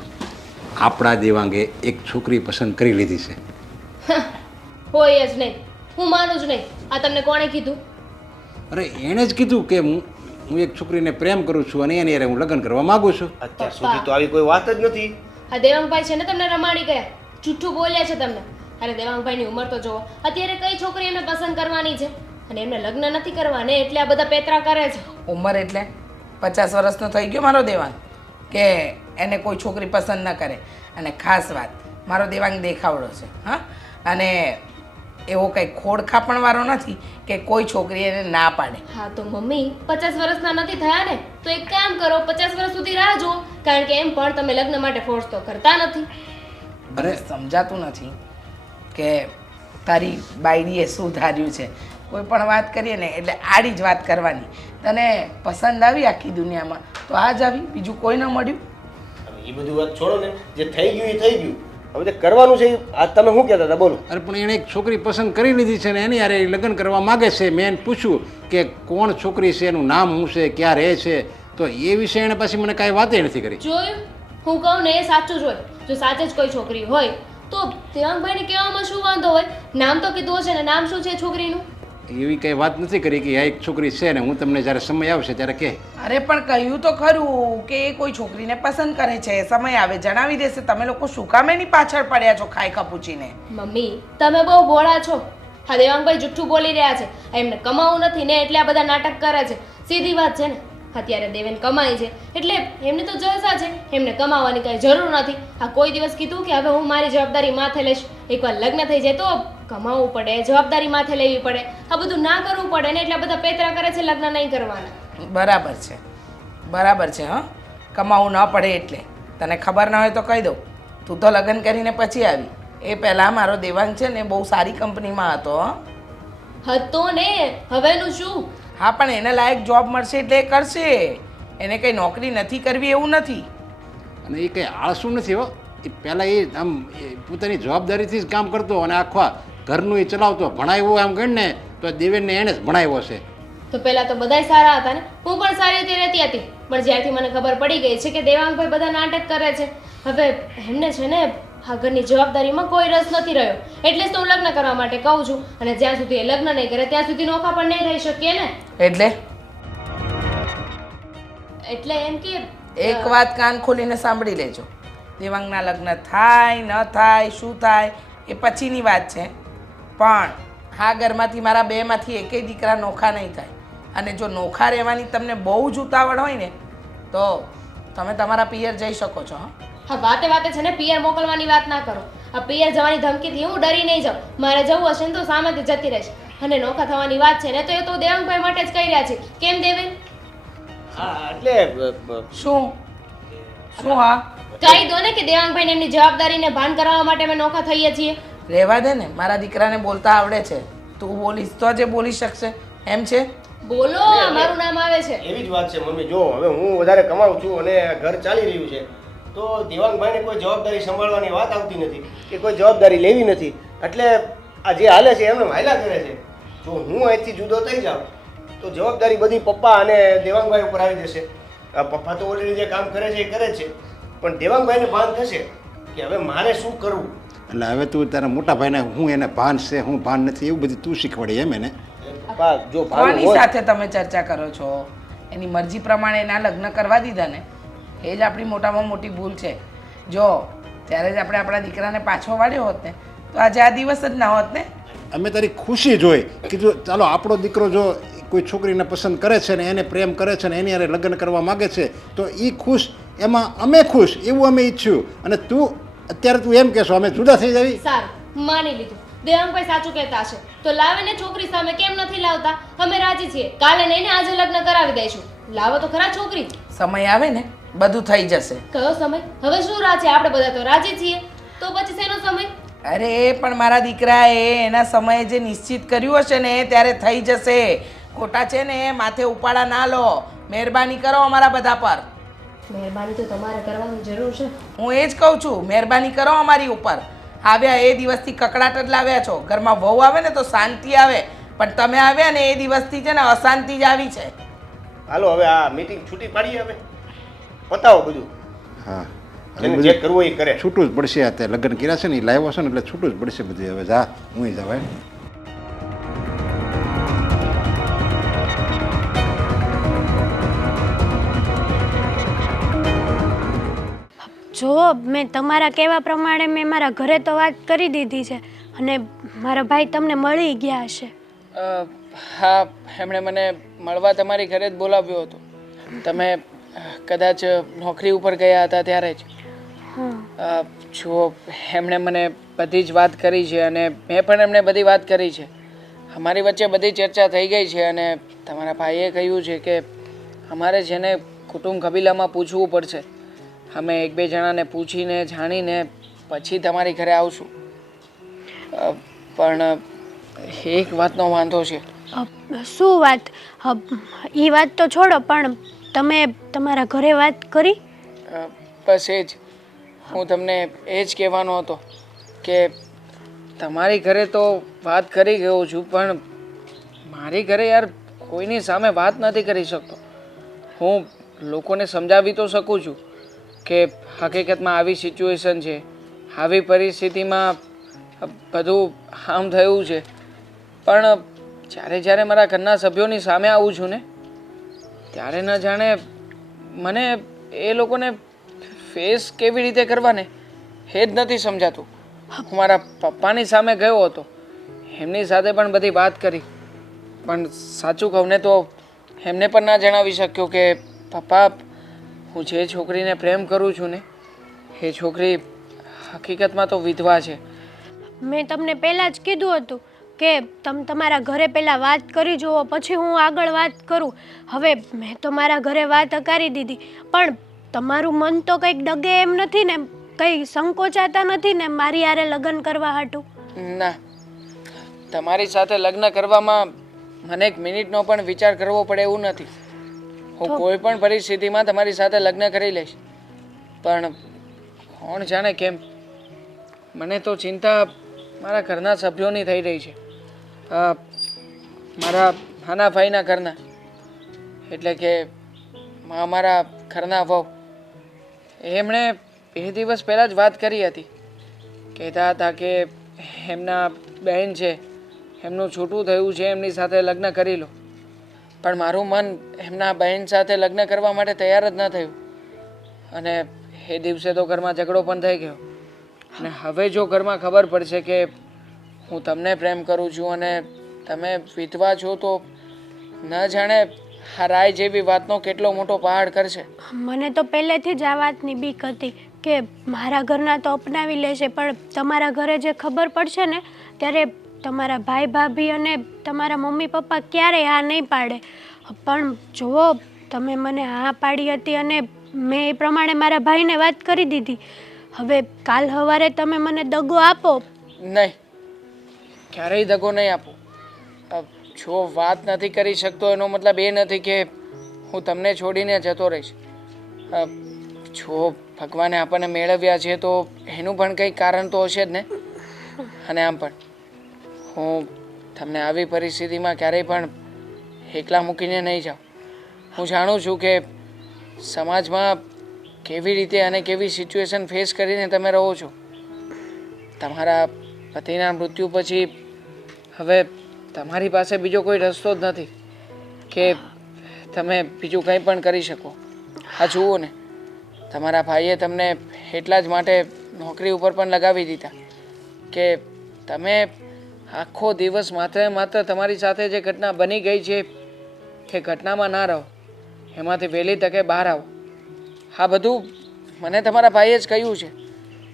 આપણા દેવાંગે એક છોકરી પસંદ કરી લીધી છે. હોય જ નહીં, હું માનું જ નહીં. આ તમને કોણે કીધું? અરે એણે જ કીધું કે હું એક છોકરીને પ્રેમ કરું છું અને એની હારે હું લગ્ન કરવા માંગુ છું. અત્યાર સુધી તો આવી કોઈ વાત જ નથી. આ દેવાંગભાઈ છે ને તમને રમાડી ગયા, જૂઠું બોલ્યા છે તમને. અરે દેવાંગભાઈની ઉંમર તો જુઓ, અત્યારે કઈ છોકરી એમને પસંદ કરવાની છે અને એમને લગ્ન નથી કરવા ને એટલે આ બધા પેતરા કરે છે. ઉંમર એટલે 50 વર્ષનો થઈ ગયો મારો દેવાંગ કે એને કોઈ છોકરી પસંદ ન કરે. અને ખાસ વાત, મારો દેવાંગ દેખાવડો છે. હા, અને એવો કંઈ ખોડખાપણવાળો નથી કે કોઈ છોકરી એને ના પાડે. હા તો મમ્મી 50 વર્ષના નથી થયા ને તો એક કામ કરો, 50 વર્ષ સુધી રાહ જુઓ, કારણ કે એમ પણ તમે લગ્ન માટે ફોર્સ તો કરતા નથી. અરે સમજાતું નથી કે તારી બાયડીએ શું ધાર્યું છે. કોઈ પણ વાત કરીએ ને એટલે આડી જ વાત કરવાની. તને પસંદ આવી આખી દુનિયામાં તો આ જ આવી, બીજું કોઈ ન મળ્યું. હવે એ બધી વાત છોડો ને, જે થઈ ગયું એ થઈ ગયું. હવે જે કરવાનું છે આ તમે શું કહેતા હતા બોલો. અરે પણ એણે એક છોકરી પસંદ કરી લીધી છે ને એની હારે લગ્ન કરવા માગે છે. મેં એને પૂછ્યું કે કોણ છોકરી છે, એનું નામ શું છે, ક્યાં રહે છે, તો એ વિશે એણે પછી મને કાંઈ વાતે નથી કરી. જોયું, હું કહું ને એ સાચું જ હોય. જો સાચે જ કોઈ છોકરી હોય તો દેવાંગભાઈને કહેવામાં શું વાંધો હોય? નામ તો કીધું હશે ને, નામ શું છે છોકરીનું? એવી કંઈ વાત નથી કરી કે આ એક છોકરી છે ને હું તમને જ્યારે સમય આવશે ત્યારે કહે. અરે પણ કહ્યું તો ખરું કે એ કોઈ છોકરીને પસંદ કરે છે, સમય આવે જણાવી દેશે. તમે લોકો શું કામ એની પાછળ પડ્યા છો ખાઈ ખપૂચીને? મમ્મી તમે બહુ ભોળા છો. હા દેવાંગભાઈ જુઠ્ઠું બોલી રહ્યા છે. એમને કમાવું નથી ને એટલે આ બધા નાટક કરે છે. સીધી વાત છે ને, અત્યારે દેવેન કમાય છે એટલે એમને તો જલસા છે, એમને કમાવાની કાંઈ જરૂર નથી. આ કોઈ દિવસ કીધું કે હવે હું મારી જવાબદારી માથે લઈશ. એકવાર લગ્ન થઈ જાય તો કમાવવું પડે, જવાબદારી માથે લેવી પડે, આ બધું ના કરવું પડે ને એટલે બધા પેતરા કરે છે લગ્ન નહીં કરવાના. બરાબર છે, બરાબર છે. હા, કમાવું ન પડે એટલે તને ખબર ના હોય તો કહી દઉં, તું તો લગ્ન કરીને પછી આવી. એ પહેલાં મારો દેવાંગ છે ને બહુ સારી કંપનીમાં હતો. હતો ને, હવેનું શું? હા પણ એને લાયક જોબ મળશે એટલે એ કરશે. એને કંઈ નોકરી નથી કરવી એવું નથી. અને એ કંઈ આળસું નથી હો. એ પહેલાં એ આમ પોતાની જવાબદારીથી જ કામ કરતો અને આખા ઘરનું એ ચલાવતો. ભણાવ્યો આમ ગણ ને તો દેવેનને એણે જ ભણાવ્યો છે. તો પહેલા તો બધાય સારા હતા ને, હું પણ સારી રીતે રહેતી હતી. પણ જ્યારથી મને ખબર પડી ગઈ છે કે દેવાંગભાઈ બધા નાટક કરે છે, હવે એમને છે ને આ ઘરની જવાબદારીમાં કોઈ રસ નથી રહ્યો. એટલે જ તો હું લગ્ન કરવા માટે કહું છું. અને જ્યાં સુધી એ લગ્ન નહીં કરે ત્યાં સુધી નોખા પણ નહીં રહી શકીએ ને. એટલે એમ કે એક વાત કાન ખોલીને સાંભળી લેજો. દેવાંગના લગ્ન થાય ન થાય, શું થાય એ પછીની વાત છે, પણ આ ઘરમાંથી મારા બેમાંથી એકેય દીકરા નોખા નહીં થાય. અને જો નોખા રહેવાની તમને બહુ જ ઉતાવળ હોય ને તો તમે તમારા પિયર જઈ શકો છો. હા વાતે વાતે છે ને પિયર મોકલવાની વાત ના કરો. આ પિયર જવાની ધમકીથી હું ડરી નહીં જાઉં. મારે જવું હશે ને તો સામેથી જતી રહીશ. અને નોખા થવાની વાત છે ને તો એ તો દેવાંગભાઈ માટે જ કહી રહ્યા છે. કેમ દેવેન? હા એટલે શું શું? હા કહી દો ને કે દેવાંગભાઈને એમની જવાબદારીને ભાન કરાવવા માટે અમે નોખા થઈએ છીએ. રહેવા દે ને, મારા દીકરાને બોલતા આવડે છે. તું બોલીશ તો જ એ બોલી શકશે. એમ છે? બોલો, મારું નામ આવે છે. એવી જ વાત છે મમ્મી. જો હવે હું વધારે કમાઉં છું અને ઘર ચાલી રહ્યું છે તો દેવાંગભાઈને કોઈ જવાબદારી સંભાળવાની વાત આવતી નથી કે કોઈ જવાબદારી લેવી નથી. એટલે આ જે હાલે છે એમને હાલ્યા કરે છે. જો હું અહીંથી જુદો થઈ જાઉં તો જવાબદારી બધી પપ્પા અને દેવાંગભાઈ ઉપર આવી જશે. પપ્પા તો ઓલરેડી જે કામ કરે છે એ કરે છે, પણ દેવાંગભાઈને ભાન થશે કે હવે મારે શું કરવું. એટલે હવે તું તારા મોટા ભાઈને હું એને ભાન છે હું ભાન નથી એવું બધું તું શીખવાડી એમ એને. પપ્પા જો ભાન કોની હોય સાથે તમે ચર્ચા કરો છો? એની મરજી પ્રમાણે એના લગ્ન કરવા દીધા ને, એ જ આપણી મોટામાં મોટી ભૂલ છે. જો ત્યારે જ આપણે આપણા દીકરાને પાછો વાળ્યો હોત ને તો આજે આ દિવસ જ ના હોત ને. અમે તારી ખુશી જોઈ કીધું ચાલો આપણો દીકરો જો કોઈ છોકરીને પસંદ કરે છે ને એને પ્રેમ કરે છે ને એની હારે લગ્ન કરવા માગે છે તો એ ખુશ, એમાં અમે ખુશ એવું અમે ઈચ્છ્યું. અને તું અત્યારે તું એમ કહેશો અમે જુદા થઈ જાવી? સારું, માની લીધું. દેવાંગભાઈ સાચું કહેતા હશે તો લાવે ને છોકરી સામે. કેમ નથી લાવતા? અમે રાજી છીએ. કાલે નહીં ને આજે લગ્ન કરાવી દઈશું. લાવો તો ખરા છોકરી. સમય આવે ને બધું થઈ જશે. કયો સમય? હવે શું રાહ છે? આપણે બધા તો રાજી છીએ. તો પછી શેનો સમય? અરે પણ મારા દીકરાએ એના સમયે જે નિશ્ચિત કર્યું હશે ને ત્યારે થઈ જશે. ખોટા છે ને માથે ઉપાડા ના લો. મહેરબાની કરો અમારા બધા પર. મહેરબાની તો તમારે કરવાની જરૂર છે. હું એ જ કહું છું, મહેરબાની કરો અમારી ઉપર. આવ્યા એ દિવસથી કકડાટ જ લાવ્યા છો. ઘરમાં વહુ આવે ને તો શાંતિ આવે, પણ તમે આવ્યા ને એ દિવસથી છે ને અશાંતિ જ આવી છે. હાલો હવે આ મીટિંગ છૂટી પાડીએ, હવે પતાવો બધું. હા જેને જે કરવું હોય એ કરે. છૂટું જ પડશે. અત્યારે લગ્ન કર્યા છે ને એ લાવ્યો છે ને એટલે છૂટું જ પડશે બધું. હવે જા હું જાવ. જો મેં તમારા કહેવા પ્રમાણે મેં મારા ઘરે તો વાત કરી દીધી છે અને મારા ભાઈ તમને મળી ગયા હશે. હા, એમણે મને મળવા તમારી ઘરે જ બોલાવ્યો હતો. તમે કદાચ નોકરી ઉપર ગયા હતા ત્યારે જ. જો એમણે મને બધી જ વાત કરી છે અને મેં પણ એમને બધી વાત કરી છે. અમારી વચ્ચે બધી ચર્ચા થઈ ગઈ છે અને તમારા ભાઈએ કહ્યું છે કે અમારે છે ને કુટુંબ કબીલામાં પૂછવું પડશે. અમે એક બે જણાને પૂછીને જાણીને પછી તમારી ઘરે આવશું. પણ એક વાતનો વાંધો છે. શું વાત? એ વાત તો છોડો, પણ તમે તમારા ઘરે વાત કરી? બસ એ જ હું તમને એ જ કહેવાનો હતો કે તમારી ઘરે તો વાત કરી ગયો છું, પણ મારી ઘરે યાર કોઈની સામે વાત નથી કરી શકતો. હું લોકોને સમજાવી તો શકું છું કે હકીકતમાં આવી સિચ્યુએશન છે, આવી પરિસ્થિતિમાં બધું આમ થયું છે, પણ જ્યારે મારા ઘરના સભ્યોની સામે આવું છું ને ત્યારે ન જાણે મને એ લોકોને ફેસ કેવી રીતે કરવાને એ જ નથી સમજાતું. હું મારા પપ્પાની સામે ગયો હતો, એમની સાથે પણ બધી વાત કરી, પણ સાચું કહું ને તો એમને પણ ના જણાવી શક્યો કે પપ્પા હું જે છોકરીને પ્રેમ કરું છું ને એ છોકરી હકીકતમાં તો વિધવા છે. મેં તમને પહેલાં જ કીધું હતું કે તમે તમારા ઘરે પહેલાં વાત કરી જુઓ, પછી હું આગળ વાત કરું. હવે મેં તો મારા ઘરે વાત અકારી દીધી, પણ તમારું મન તો કંઈક ડગે એમ નથી ને? કંઈ સંકોચાતા નથી ને મારી હારે લગ્ન કરવા હાટું? ના, તમારી સાથે લગ્ન કરવામાં મને એક મિનિટનો પણ વિચાર કરવો પડે એવું નથી. હું કોઈ પણ પરિસ્થિતિમાં તમારી સાથે લગ્ન કરી લઈશ, પણ કોણ જાણે કેમ મને તો ચિંતા મારા ઘરના સભ્યોની થઈ રહી છે. મારા નાના ભાઈના ઘરના, એટલે કે અમારા ઘરના વહુ, એમણે બે દિવસ પહેલાં જ વાત કરી હતી. કહેતા હતા કે એમના બહેન છે, એમનું છૂટું થયું છે, એમની સાથે લગ્ન કરી લો. પણ મારું મન એમના બહેન સાથે લગ્ન કરવા માટે તૈયાર જ ન થયું અને એ દિવસે તો ઘરમાં ઝઘડો પણ થઈ ગયો. અને હવે જો ઘરમાં ખબર પડશે કે હું તમને પ્રેમ કરું છું અને તમે વિધવા છો તો ન જાણે આ રાય જેવી વાતનો કેટલો મોટો પહાડ કરશે. મને તો પહેલેથી જ આ વાતની બીક હતી કે મારા ઘરના તો અપનાવી લેશે, પણ તમારા ઘરે જે ખબર પડશે ને ત્યારે તમારા ભાઈ ભાભી અને તમારા મમ્મી પપ્પા ક્યારેય હા નહીં પાડે. પણ જુઓ, તમે મને હા પાડી હતી અને મેં એ પ્રમાણે મારા ભાઈને વાત કરી દીધી. હવે કાલ સવારે તમે મને દગો આપો? નહીં, ક્યારેય દગો નહીં આપું. જો વાત નથી કરી શકતો એનો મતલબ એ નથી કે હું તમને છોડીને જતો રહીશ. જો ભગવાને આપણને મેળવ્યા છે તો એનું પણ કંઈક કારણ તો હશે જ ને. અને આમ પણ હું તમને આવી પરિસ્થિતિમાં ક્યારેય પણ એકલા મૂકીને નહીં જાઉં. હું જાણું છું કે સમાજમાં કેવી રીતે અને કેવી સિચ્યુએશન ફેસ કરીને તમે રહો છો. તમારા પતિના મૃત્યુ પછી હવે તમારી પાસે બીજો કોઈ રસ્તો જ નથી કે તમે બીજું કંઈ પણ કરી શકો. આ જુઓ ને, તમારા ભાઈએ તમને એટલા જ માટે નોકરી ઉપર પણ લગાવી દીધા કે તમે આખો દિવસ માત્ર તમારી સાથે જે ઘટના બની ગઈ છે એ ઘટનામાં ના રહો, એમાંથી વહેલી તકે બહાર આવો. આ બધું મને તમારા ભાઈએ જ કહ્યું છે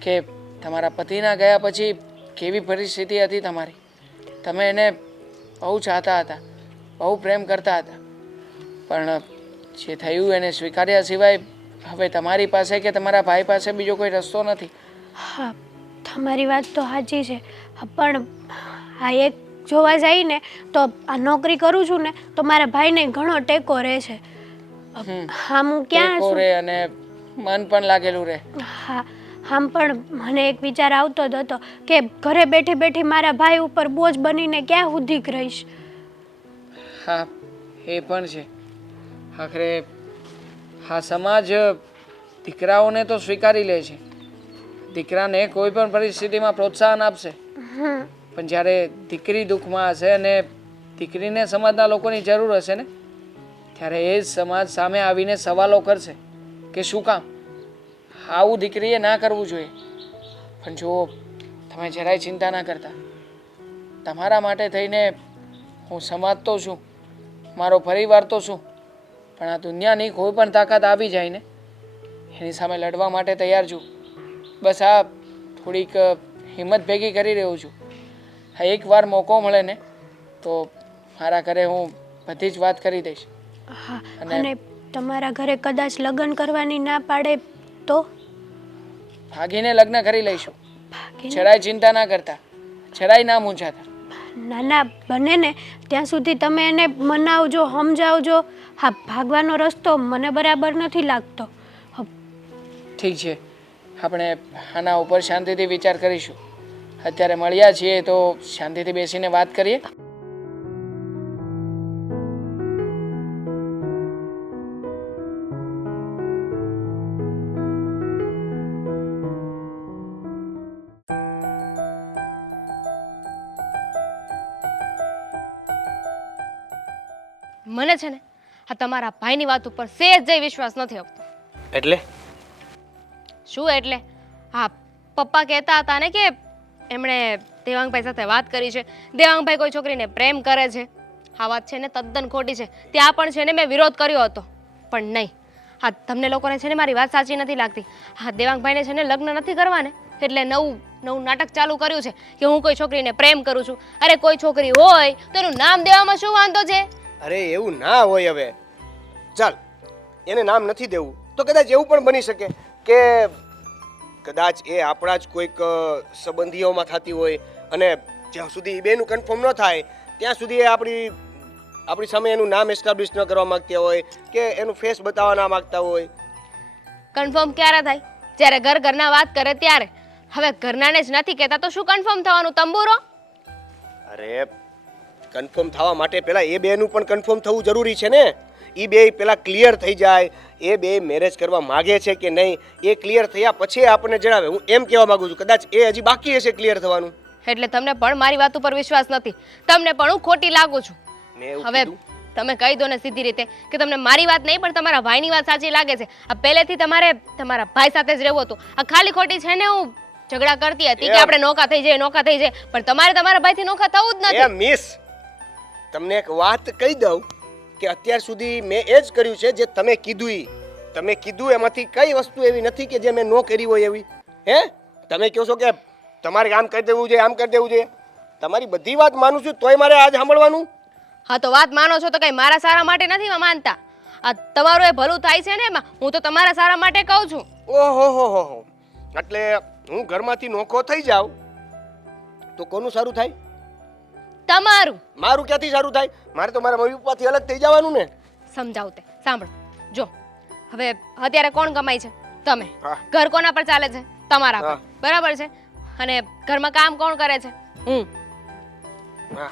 કે તમારા પતિના ગયા પછી કેવી પરિસ્થિતિ હતી તમારી. તમે એને બહુ ચાહતા હતા, બહુ પ્રેમ કરતા હતા, પણ જે થયું એને સ્વીકાર્યા સિવાય હવે તમારી પાસે કે તમારા ભાઈ પાસે બીજો કોઈ રસ્તો નથી. હા, તમારી વાત તો સાચી છે, પણ આ એક જોવા જઈએ ને તો આ નોકરી કરું છું ને તો મારા ભાઈને ઘણો ટેકો રહે છે. હા, હું ક્યાં ટેકો છું? રહે અને મન પણ લાગેલું રહે. હા, આમ પણ મને એક વિચાર આવતો જ હતો કે ઘરે બેઠી બેઠી મારા ભાઈ ઉપર બોજ બનીને ક્યાં સુધી રહીશ. હા એ પણ છે. આખરે હા સમાજ દીકરાઓને તો સ્વીકારી લે છે, દીકરાને કોઈ પણ પરિસ્થિતિમાં પ્રોત્સાહન આપશે, પણ જ્યારે દીકરી દુઃખમાં હશે અને દીકરીને સમાજના લોકોની જરૂર હશે ને ત્યારે એ જ સમાજ સામે આવીને સવાલો કરશે કે શું કામ આવું દીકરીએ ના કરવું જોઈએ. પણ જો તમે જરાય ચિંતા ના કરતા, તમારા માટે થઈને હું સમાજ તો છું, મારો પરિવાર તો છું, પણ આ દુનિયાની કોઈ પણ તાકાત આવી જાય ને એની સામે લડવા માટે તૈયાર છું. બસ આ થોડીક હિંમત ભેગી કરી રહ્યો છું. હા એકવાર મોકો મળે ને તો મારા ઘરે હું બધી જ વાત કરી દઈશ. હા, અને તમારા ઘરે કદાચ લગ્ન કરવાની ના પાડે તો? ભાગીને લગ્ન કરી લઈશું. ભાગીને? જરાય ચિંતા ના કરતા, જરાય ના મૂંઝાતા. ના ના, બને ને ત્યાં સુધી તમે એને મનાવજો, સમજાવજો. હા, ભાગવાનો રસ્તો મને બરાબર નથી લાગતો. ઠીક છે, આપણે આના ઉપર શાંતિથી વિચાર કરીશું. અત્યારે મળ્યા છીએ તો શાંતિથી બેસીને વાત કરીએ. મને છે ને આ તમારા ભાઈની વાત ઉપર સહેજ જઈ વિશ્વાસ નથી આવતો. એટલે શું એટલે? હા, પપ્પા કહેતા હતા ને કે એમણે દેવાંગભાઈ સાથે વાત કરી છે, દેવાંગભાઈ કોઈ છોકરીને પ્રેમ કરે છે. આ વાત છે ને તદ્દન ખોટી છે. ત્યાં પણ છે ને મેં વિરોધ કર્યો હતો, પણ નહીં. હા, તમને લોકોને છે ને મારી વાત સાચી નથી લાગતી. હા, દેવાંગભાઈને છે ને લગ્ન નથી કરવા ને એટલે નવું નાટક ચાલુ કર્યું છે કે હું કોઈ છોકરીને પ્રેમ કરું છું. અરે કોઈ છોકરી હોય તો એનું નામ દેવામાં શું વાંધો છે? અરે એવું ના હોય. હવે ચાલ એને નામ નથી દેવું તો કદાચ એવું પણ બની શકે કે કદાચ એ આપણા જ કોઈક સંબંધીઓમાં થતી હોય અને જ્યાં સુધી એ બેનું કન્ફર્મ ન થાય ત્યાં સુધી એ આપણી સામે એનું નામ એસ્ટાબ્લિશ ન કરવા માંગતા હોય કે એનું ફેસ બતાવવા ના માંગતા હોય. કન્ફર્મ ક્યારે થાય? જ્યારે ઘરના વાત કરે ત્યારે. હવે ઘરનાને જ નથી કહેતા તો શું કન્ફર્મ થવાનું તંબુરો? અરે કન્ફર્મ થવા માટે પહેલા એ બેનું પણ કન્ફર્મ થવું જરૂરી છે ને. એ બે પહેલા ક્લિયર થઈ જાય, એ બે મેરેજ કરવા માગે છે કે નહીં એ ક્લિયર થયા પછી આપણને જણાવે. હું એમ કહેવા માંગુ છું કદાચ એ હજી બાકી હશે ક્લિયર થવાનું. એટલે તમને પણ મારી વાત ઉપર વિશ્વાસ નથી, તમને પણ હું ખોટી લાગુ છું. મેં એવું હવે કીધું? તમે કહી દો ને સીધી રીતે કે તમને મારી વાત નહીં પણ તમારા ભાઈની વાત સાચી લાગે છે. આ પહેલેથી તમારે તમારા ભાઈ સાથે જ રહેવું હતું. આ ખાલી ખોટી છે ને હું ઝઘડા કરતી હતી કે આપણે નોખા થઈ જાય, પણ તમારે તમારા ભાઈથી નોખા થવું જ એ નથી. મિસ, તમને એક વાત કહી દઉં કે અત્યાર સુધી મેં એ જ કર્યું છે જે તમે કીધું. તમે કીધું એમાંથી કઈ વસ્તુ એવી નથી કે જે મેં ન કરી હોય એવી. હે તમે કહો છો કે તમારે આમ કરી દેવું જોઈએ, આમ કરી દેવું જોઈએ. તમારી બધી વાત માનું છું તોય મારે આજ સાંભળવાનું? હા, તો વાત માનો છો તો કઈ મારા સારા માટે નથી માનતા. આ તમારું એ ભલું થાય છે ને એમાં, હું તો તમારા સારા માટે કહું છું. ઓહો હો હો, એટલે હું ઘરમાંથી નોખો થઈ જાઉં તો કોનું સારું થાય? તમારું. મારું ક્યાંથી સારું થાય? મારે તો મારા મમ્મી પપ્પાથી અલગ થઈ જવાનું ને. સમજાવું તે સાંભળો. જો હવે અત્યારે કોણ કમાય છે? તમે. હા. ઘર કોના પર ચાલે છે? તમારા પર. હા. બરાબર છે. અને ઘરમાં કામ કોણ કરે છે? હું. હા.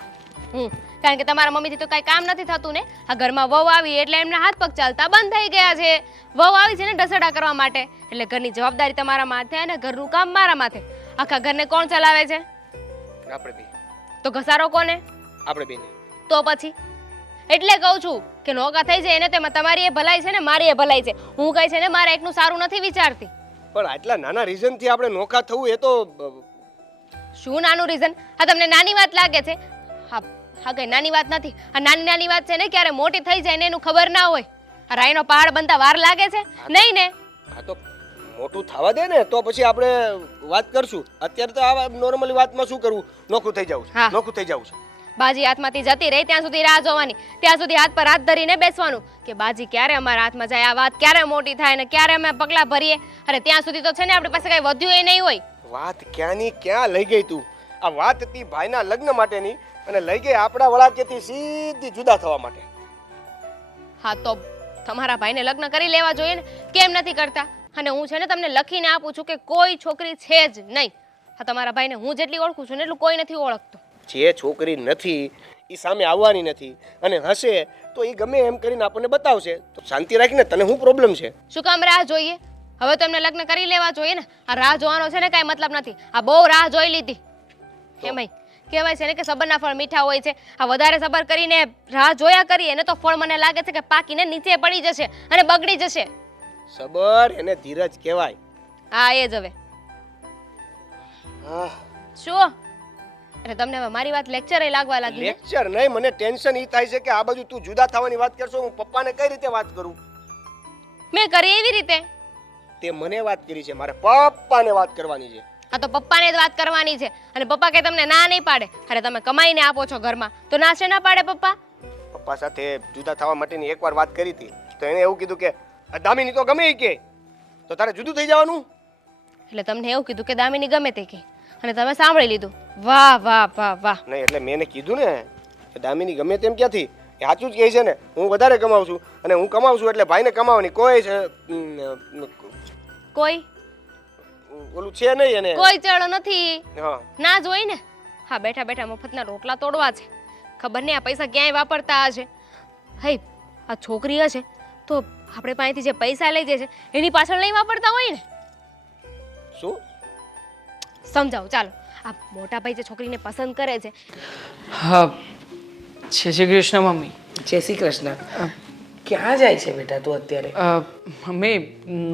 કારણ કે તમારા મમ્મીથી તો કઈ કામ નથી થતું ને. આ ઘરમાં વહુ આવી એટલે એમના હાથ પગ ચાલતા બંધ થઈ ગયા છે. વહુ આવી છે ને ઢસડા કરવા માટે, એટલે ઘરની જવાબદારી તમારા માથે અને ઘરનું કામ મારા માથે. આખા ઘરને કોણ ચલાવે છે? આપણે બે. તો ઘસારો કોને? આપણે બે. તો પછી એટલે કહું છું કે નોકા થઈ જાય એને તેમાં તમારી એ ભલાઈ છે ને મારી એ ભલાઈ છે. હું કઈ છે ને મારા એકનું સારું નથી વિચારતી. પણ આટલા નાના રીઝનથી આપણે નોખા થવું એ તો શું નાનું રીઝન? હા, તમને નાની વાત લાગે છે? હા હા, કઈ નાની વાત નથી. આ નાની વાત છે ને ક્યારે મોટી થઈ જાય ને એનું ખબર ના હોય. આ રાઈનો પહાડ બનતા વાર લાગે છે નહીં ને? આ તો મોટું થવા દે ને તો પછી આપણે વાત કરશું. અત્યારે તો આ નોર્મલી વાતમાં શું કરવું? નોખું થઈ જવું છે. હા. નોખું થઈ જવું છે. બાજી હાથમાંથી જતી રહી ત્યાં સુધી રાહ જોવાની, ત્યાં સુધી હાથ પર હાથ ધરીને બેસવાનું કે બાજી ક્યારે અમારા હાથમાં જાય, આ વાત ક્યારે મોટી થાય ને ક્યારે અમે પગલા ભરીએ. અરે ત્યાં સુધી તો છે ને આપણી પાસે કઈ વધ્યું એ નહીં હોય. વાત ક્યાંની ક્યાં લઈ ગઈ તું? આ વાત હતી ભાઈના લગ્ન માટેની અને લઈ ગઈ આપણા વળાકેથી સીધી જુદા થવા માટે. હા, તો તમારા ભાઈને લગ્ન કરી લેવા જોઈએ ને. કેમ નથી કરતા? અને હું છે ને તમને લખીને આપું છું કે કોઈ છોકરી છે જ નહીં. હા, તમારા ભાઈને હું જેટલી ઓળખું છું ને એટલું કોઈ નથી ઓળખતું. જે છોકરી નથી એ સામે આવવાની નથી, અને હશે તો એ ગમે એમ કરીને આપણને બતાવશે. તો શાંતિ રાખીને, તને શું પ્રોબ્લેમ છે? શું કામ રાહ જોઈએ? હવે તો એમને લગ્ન કરી લેવા જોઈએ ને. આ રાહ જોવાનો છે ને કાંઈ મતલબ નથી. આ બહુ રાહ જોઈ લીધી. એમાંય કહેવાય છે ને કે સબરના ફળ મીઠા હોય છે. આ વધારે સબર કરીને રાહ જોયા કરીએ ને તો ફળ મને લાગે છે કે પાકીને નીચે પડી જશે અને બગડી જશે. સબર એને ધીરજ કહેવાય. હા, એ જ હવે. આહ, શું? એટલે તમને હવે મારી વાત લેક્ચર લાગવા લાગી ને? લેક્ચર નહીં, મને ટેન્શન ઈ થાય છે કે આ બાજુ તું જુદા થવાની વાત કરશો, હું પપ્પાને કઈ રીતે વાત કરું? મેં કરી એવી રીતે. તે મને વાત કરી છે, મારે પપ્પાને વાત કરવાની છે. આ તો પપ્પાને જ વાત કરવાની છે. અને પપ્પા કે તમને ના નહીં પાડે. અરે તમે કમાઈને આપો છો ઘરમાં, તો ના છે ના પાડે પપ્પા? પપ્પા સાથે જુદા થવા માટેની એકવાર વાત કરી હતી, તો એને એવું કીધું કે દામિની તો ગમે ઈ કે, તો તારે જુદું થઈ જવાનું. એટલે તમને એવું કીધું કે દામિની ગમે તે કે, અને તમે સાંભળી લીધું. વાહ વાહ વાહ વાહ. નહીં, એટલે મેં એને કીધું ને કે દામિની ગમે તેમ ક્યાંથી, એ સાચું જ કહે છે ને. હું વધારે કમાઉં છું, અને હું કમાઉં છું એટલે ભાઈને કમાવાની કોઈ કોઈ ઓલું છે નહીં. એને કોઈ ચડો નથી. હા, ના જોઈ ને. હા, બેઠા બેઠા મફતના રોટલા તોડવા છે. ખબર નહીં આ પૈસા ક્યાંય વાપરતા હશે. હઈ, આ છોકરી હશે તો આપણે પાસેથી જે પૈસા લઈ જાય છે એની પાછળ નહીં વાપરતા હોય ને. શું સમજાવું ચાલો. આ મોટા ભાઈ જે છોકરીને પસંદ કરે છે. હા, જય શ્રી કૃષ્ણ મમ્મી. જય શ્રી કૃષ્ણ. ક્યાં જાય છે બેટા તું અત્યારે? મમ્મી,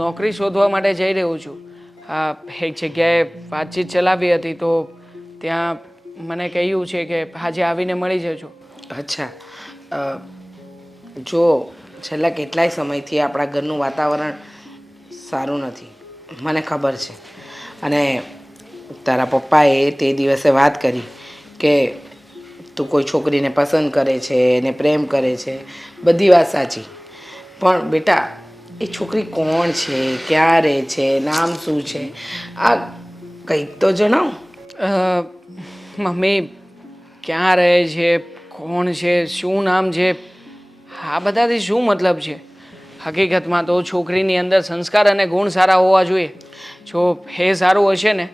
નોકરી શોધવા માટે જઈ રહ્યો છું. એક જગ્યાએ વાતચીત ચલાવી હતી તો ત્યાં મને કહ્યું છે કે આજે આવીને મળી જજો. અચ્છા, જો છેલ્લા કેટલાય સમયથી આપણા ઘરનું વાતાવરણ સારું નથી, મને ખબર છે. અને તારા પપ્પાએ તે દિવસે વાત કરી કે તું કોઈ છોકરીને પસંદ કરે છે, એને પ્રેમ કરે છે, બધી વાત સાચી. પણ બેટા એ છોકરી કોણ છે, ક્યાં રહે છે, નામ શું છે, આ કંઈક તો જણાવ. મમ્મી, ક્યાં રહે છે, કોણ છે, શું નામ છે, આ બધાથી શું મતલબ છે? હકીકતમાં તો છોકરીની અંદર સંસ્કાર અને ગુણ સારા હોવા જોઈએ. જો એ સારું હશે ને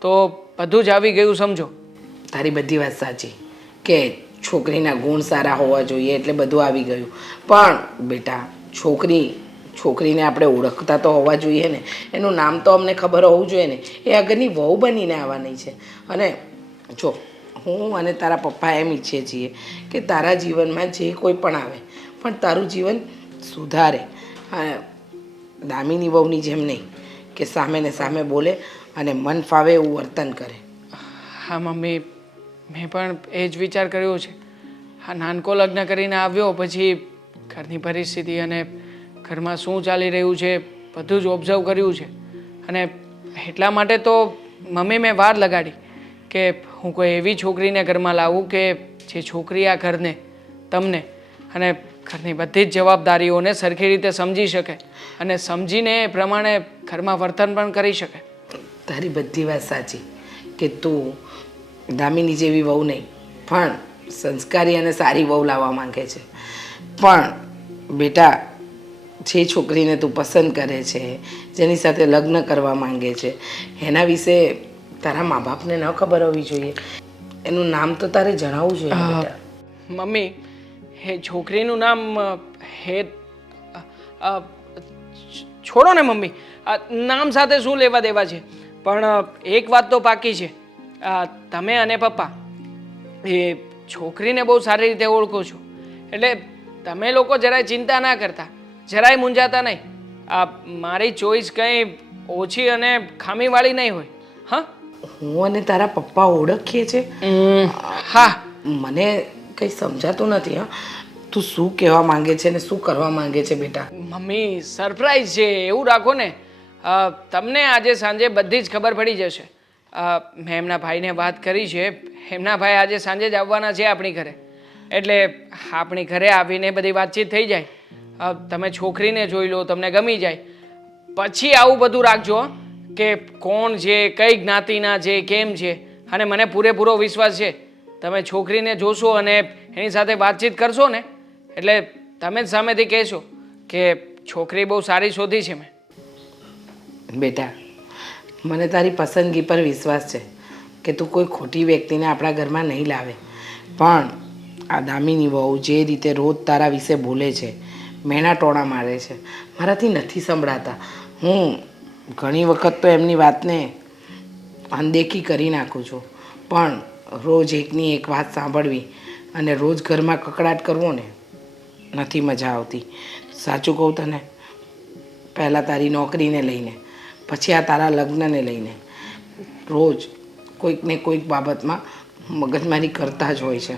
તો બધું જ આવી ગયું સમજો. તારી બધી વાત સાચી કે છોકરીના ગુણ સારા હોવા જોઈએ એટલે બધું આવી ગયું. પણ બેટા છોકરીને આપણે ઓળખતા તો હોવા જોઈએ ને. એનું નામ તો અમને ખબર હોવું જોઈએ ને. એ આગળની વહુ બનીને આવવાની છે. અને જો હું અને તારા પપ્પા એમ ઈચ્છીએ છીએ કે તારા જીવનમાં જે કોઈ પણ આવે પણ તારું જીવન સુધારે. દામિની વહુની જેમ નહીં કે સામે ને સામે બોલે અને મન ફાવે એવું વર્તન કરે. હા મમ્મી, મેં પણ એ જ વિચાર કર્યો છે. હા, નાનકો લગ્ન કરીને આવ્યો પછી ઘરની પરિસ્થિતિ અને ઘરમાં શું ચાલી રહ્યું છે બધું જ ઓબ્ઝર્વ કર્યું છે. અને એટલા માટે તો મમ્મી મેં વાર લગાડી કે હું કોઈ એવી છોકરીને ઘરમાં લાવું કે જે છોકરી આ ઘરને, તમને અને ઘરની બધી જ જવાબદારીઓને સરખી રીતે સમજી શકે અને સમજીને એ પ્રમાણે ઘરમાં વર્તન પણ કરી શકે. તારી બધી વાત સાચી કે તું દામિની જેવી વહુ નહીં પણ સંસ્કારી અને સારી વહુ લાવવા માંગે છે. પણ બેટા જે છોકરીને તું પસંદ કરે છે, જેની સાથે લગ્ન કરવા માંગે છે, એના વિશે તારા મા બાપને ન ખબર હોવી જોઈએ. એનું નામ તો તારે જણાવવું જોઈએ બેટા. મમ્મી, એ છોકરીનું નામ છોડો ને મમ્મી, નામ સાથે શું લેવા દેવા છે. પણ એક વાત તો પાકી છે, તમે અને પપ્પા એ છોકરીને બહુ સારી રીતે ઓળખો છો. એટલે તમે લોકો જરાય ચિંતા ના કરતા, જરાય મૂંઝાતા નહીં. મારી ચોઈસ કંઈ ઓછી અને ખામીવાળી નહીં હોય. હા, હું અને તારા પપ્પા ઓળખીએ છે? હા, મને કંઈ સમજાતું નથી. હા, તું શું કહેવા માંગે છે ને શું કરવા માંગે છે બેટા? મમ્મી, સરપ્રાઈઝ છે એવું રાખો ને. તમને આજે સાંજે બધી જ ખબર પડી જશે. મેં એમના ભાઈને વાત કરી છે. એમના ભાઈ આજે સાંજે જ આવવાના છે આપણી ઘરે. એટલે આપણી ઘરે આવીને બધી વાતચીત થઈ જાય. તમે છોકરીને જોઈ લો, તમને ગમી જાય, પછી આવું બધું રાખજો કે કોણ છે, કઈ જ્ઞાતિના છે, કેમ છે. અને મને પૂરેપૂરો વિશ્વાસ છે તમે છોકરીને જોશો અને એની સાથે વાતચીત કરશો ને એટલે તમે જ સામેથી કહેશો કે છોકરી બહુ સારી શોધી છે મેં. બેટા, મને તારી પસંદગી પર વિશ્વાસ છે કે તું કોઈ ખોટી વ્યક્તિને આપણા ઘરમાં નહીં લાવે. પણ આ દામિની વહુ જે રીતે રોજ તારા વિશે બોલે છે, મેણા ટોણા મારે છે, મારાથી નથી સંભળાતા. હું ઘણી વખત તો એમની વાતને અનદેખી કરી નાખું છું, પણ રોજ એકની એક વાત સાંભળવી અને રોજ ઘરમાં કકડાટ કરવો ને નથી મજા આવતી. સાચું કહું તને, પહેલાં તારી નોકરીને લઈને, પછી આ તારા લગ્નને લઈને રોજ કોઈક ને કોઈક બાબતમાં મગજમારી કરતા જ હોય છે.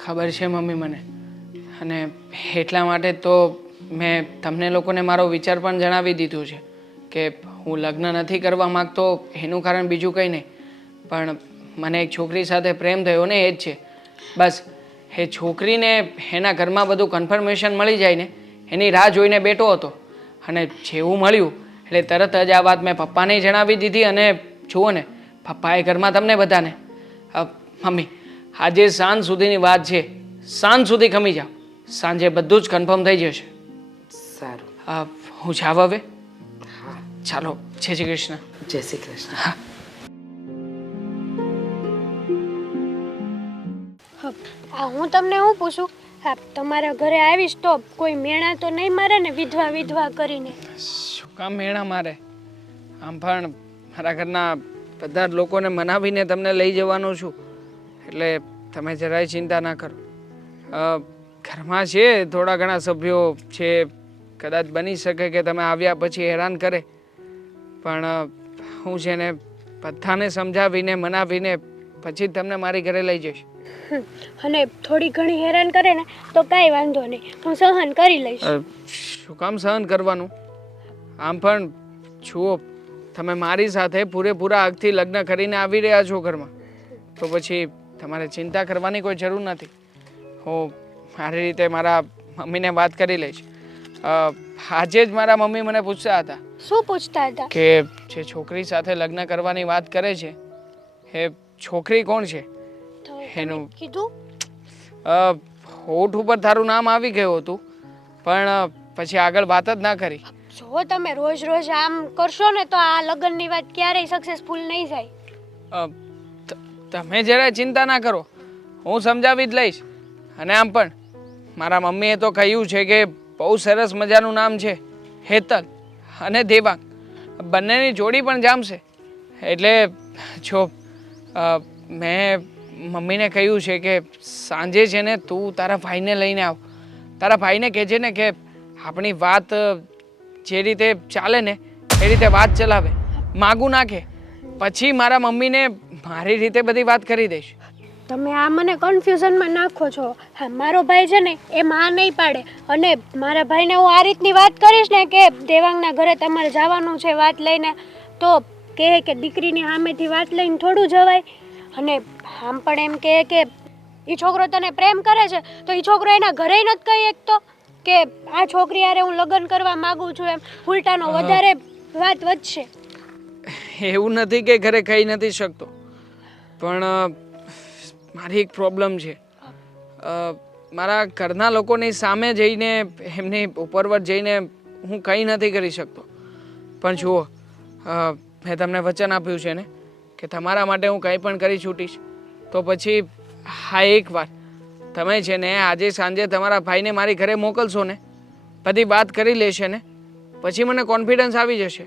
ખબર છે મમ્મી મને, અને એટલા માટે તો મેં તમને લોકોને મારો વિચાર પણ જણાવી દીધું છે કે હું લગ્ન નથી કરવા માગતો. એનું કારણ બીજું કંઈ નહીં, પણ મને એક છોકરી સાથે પ્રેમ થયો ને એ જ છે. બસ એ છોકરીને એના ઘરમાં બધું કન્ફર્મેશન મળી જાય ને એની રાહ જોઈને બેઠો હતો, અને જેવું મળ્યું એટલે તરત જ આ વાત મેં પપ્પાને જણાવી દીધી. અને જુઓ ને, પપ્પાએ ઘરમાં તમને બધાને મમ્મી આજે સાંજ સુધીની વાત છે, સાંજ સુધી ખમી જાઓ, સાંજે બધું જ કન્ફર્મ થઈ જશે. સારું, હું જાવ હવે. ચાલો, જય શ્રી કૃષ્ણ. જય શ્રી કૃષ્ણ. હા. હું તમને શું પૂછું, હા તમારા ઘરે આવીશ તો કોઈ મેણા તો નહીં મારે ને વિધવા વિધવા કરીને? શું કામ મેણા મારે? આમ પણ મારા ઘરના બધા જ લોકોને મનાવીને તમને લઈ જવાનો છું, એટલે તમે જરાય ચિંતા ના કરો. ઘરમાં છે થોડા ઘણા સભ્યો છે, કદાચ બની શકે કે તમે આવ્યા પછી હેરાન કરે, પણ હું છે ને બધાને સમજાવીને મનાવીને પછી જ તમને મારી ઘરે લઈ જઈશ. અને થોડી ઘણી હેરાન કરે ને તો કાંઈ વાંધો નહીં, હું સહન કરી લઈશ. શું કામ સહન કરવાનું? આમ પણ જુઓ, તમે મારી સાથે પૂરેપૂરા હકથી લગ્ન કરીને આવી રહ્યા છો ઘરમાં, તો પછી તમારે ચિંતા કરવાની કોઈ જરૂર નથી. હું મારી રીતે મારા મમ્મીને વાત કરી લઈશ. આજે જ મારા મમ્મી મને પૂછતા હતા. શું પૂછતા હતા? કે જે છોકરી સાથે લગ્ન કરવાની વાત કરે છે એ છોકરી કોણ છે એનું. કીધું હોઠ ઉપર તારું નામ આવી ગયું હતું, પણ પછી આગળ વાત જ ના કરી. જો તમે રોજ રોજ આમ કરશો ને તો આ લગ્નની વાત ક્યારેય સક્સેસફુલ નહીં જાય. તમે જરા ચિંતા ના કરો, હું સમજાવી જ લઈશ. અને આમ પણ મારા મમ્મીએ તો કહ્યું છે કે બહુ સરસ મજાનું નામ છે, હેતલ અને દેવાંગ, બંનેની જોડી પણ જામશે. એટલે જો મેં મમ્મીને કહ્યું છે કે સાંજે છે ને તું તારા ભાઈને લઈને આવ. તારા ભાઈને કહેજે ને કે આપણી વાત જે રીતે ચાલે ને એ રીતે વાત ચલાવે, માગું નાખે, પછી મારા મમ્મીને મારી રીતે બધી વાત કરી દઈશ. તમે આ મને કન્ફ્યુઝનમાં નાખો છો. હા મારો ભાઈ છે ને એ માં નહીં પાડે, અને મારા ભાઈને હું આ રીતની વાત કરીશ ને કે દેવાંગના ઘરે તમારે જવાનું છે વાત લઈને, તો કહે કે દીકરીની સામેથી વાત લઈને થોડું જવાય. અને આમ પણ એમ કહે કે એ છોકરો તને પ્રેમ કરે છે, તો એ છોકરો એના ઘરે નથી કહી શકતો કે આ છોકરી હારે હું લગ્ન કરવા માગું છું. એમ ઉલટાનો વધારે વાત વધશે. એવું નથી કે ઘરે કહી નથી શકતો, પણ મારી એક પ્રોબ્લેમ છે. મારા ઘરના લોકોની સામે જઈને એમની ઉપરવટ જઈને હું કંઈ નથી કરી શકતો. પણ જુઓ, મેં તમને વચન આપ્યું છે ને કે તમારા માટે હું કંઈ પણ કરી છૂટીશ. તો પછી હા એકવાર તમે છે ને આજે સાંજે તમારા ભાઈને મારી ઘરે મોકલશો ને, બધી વાત કરી લેશે ને, પછી મને કોન્ફિડન્સ આવી જશે.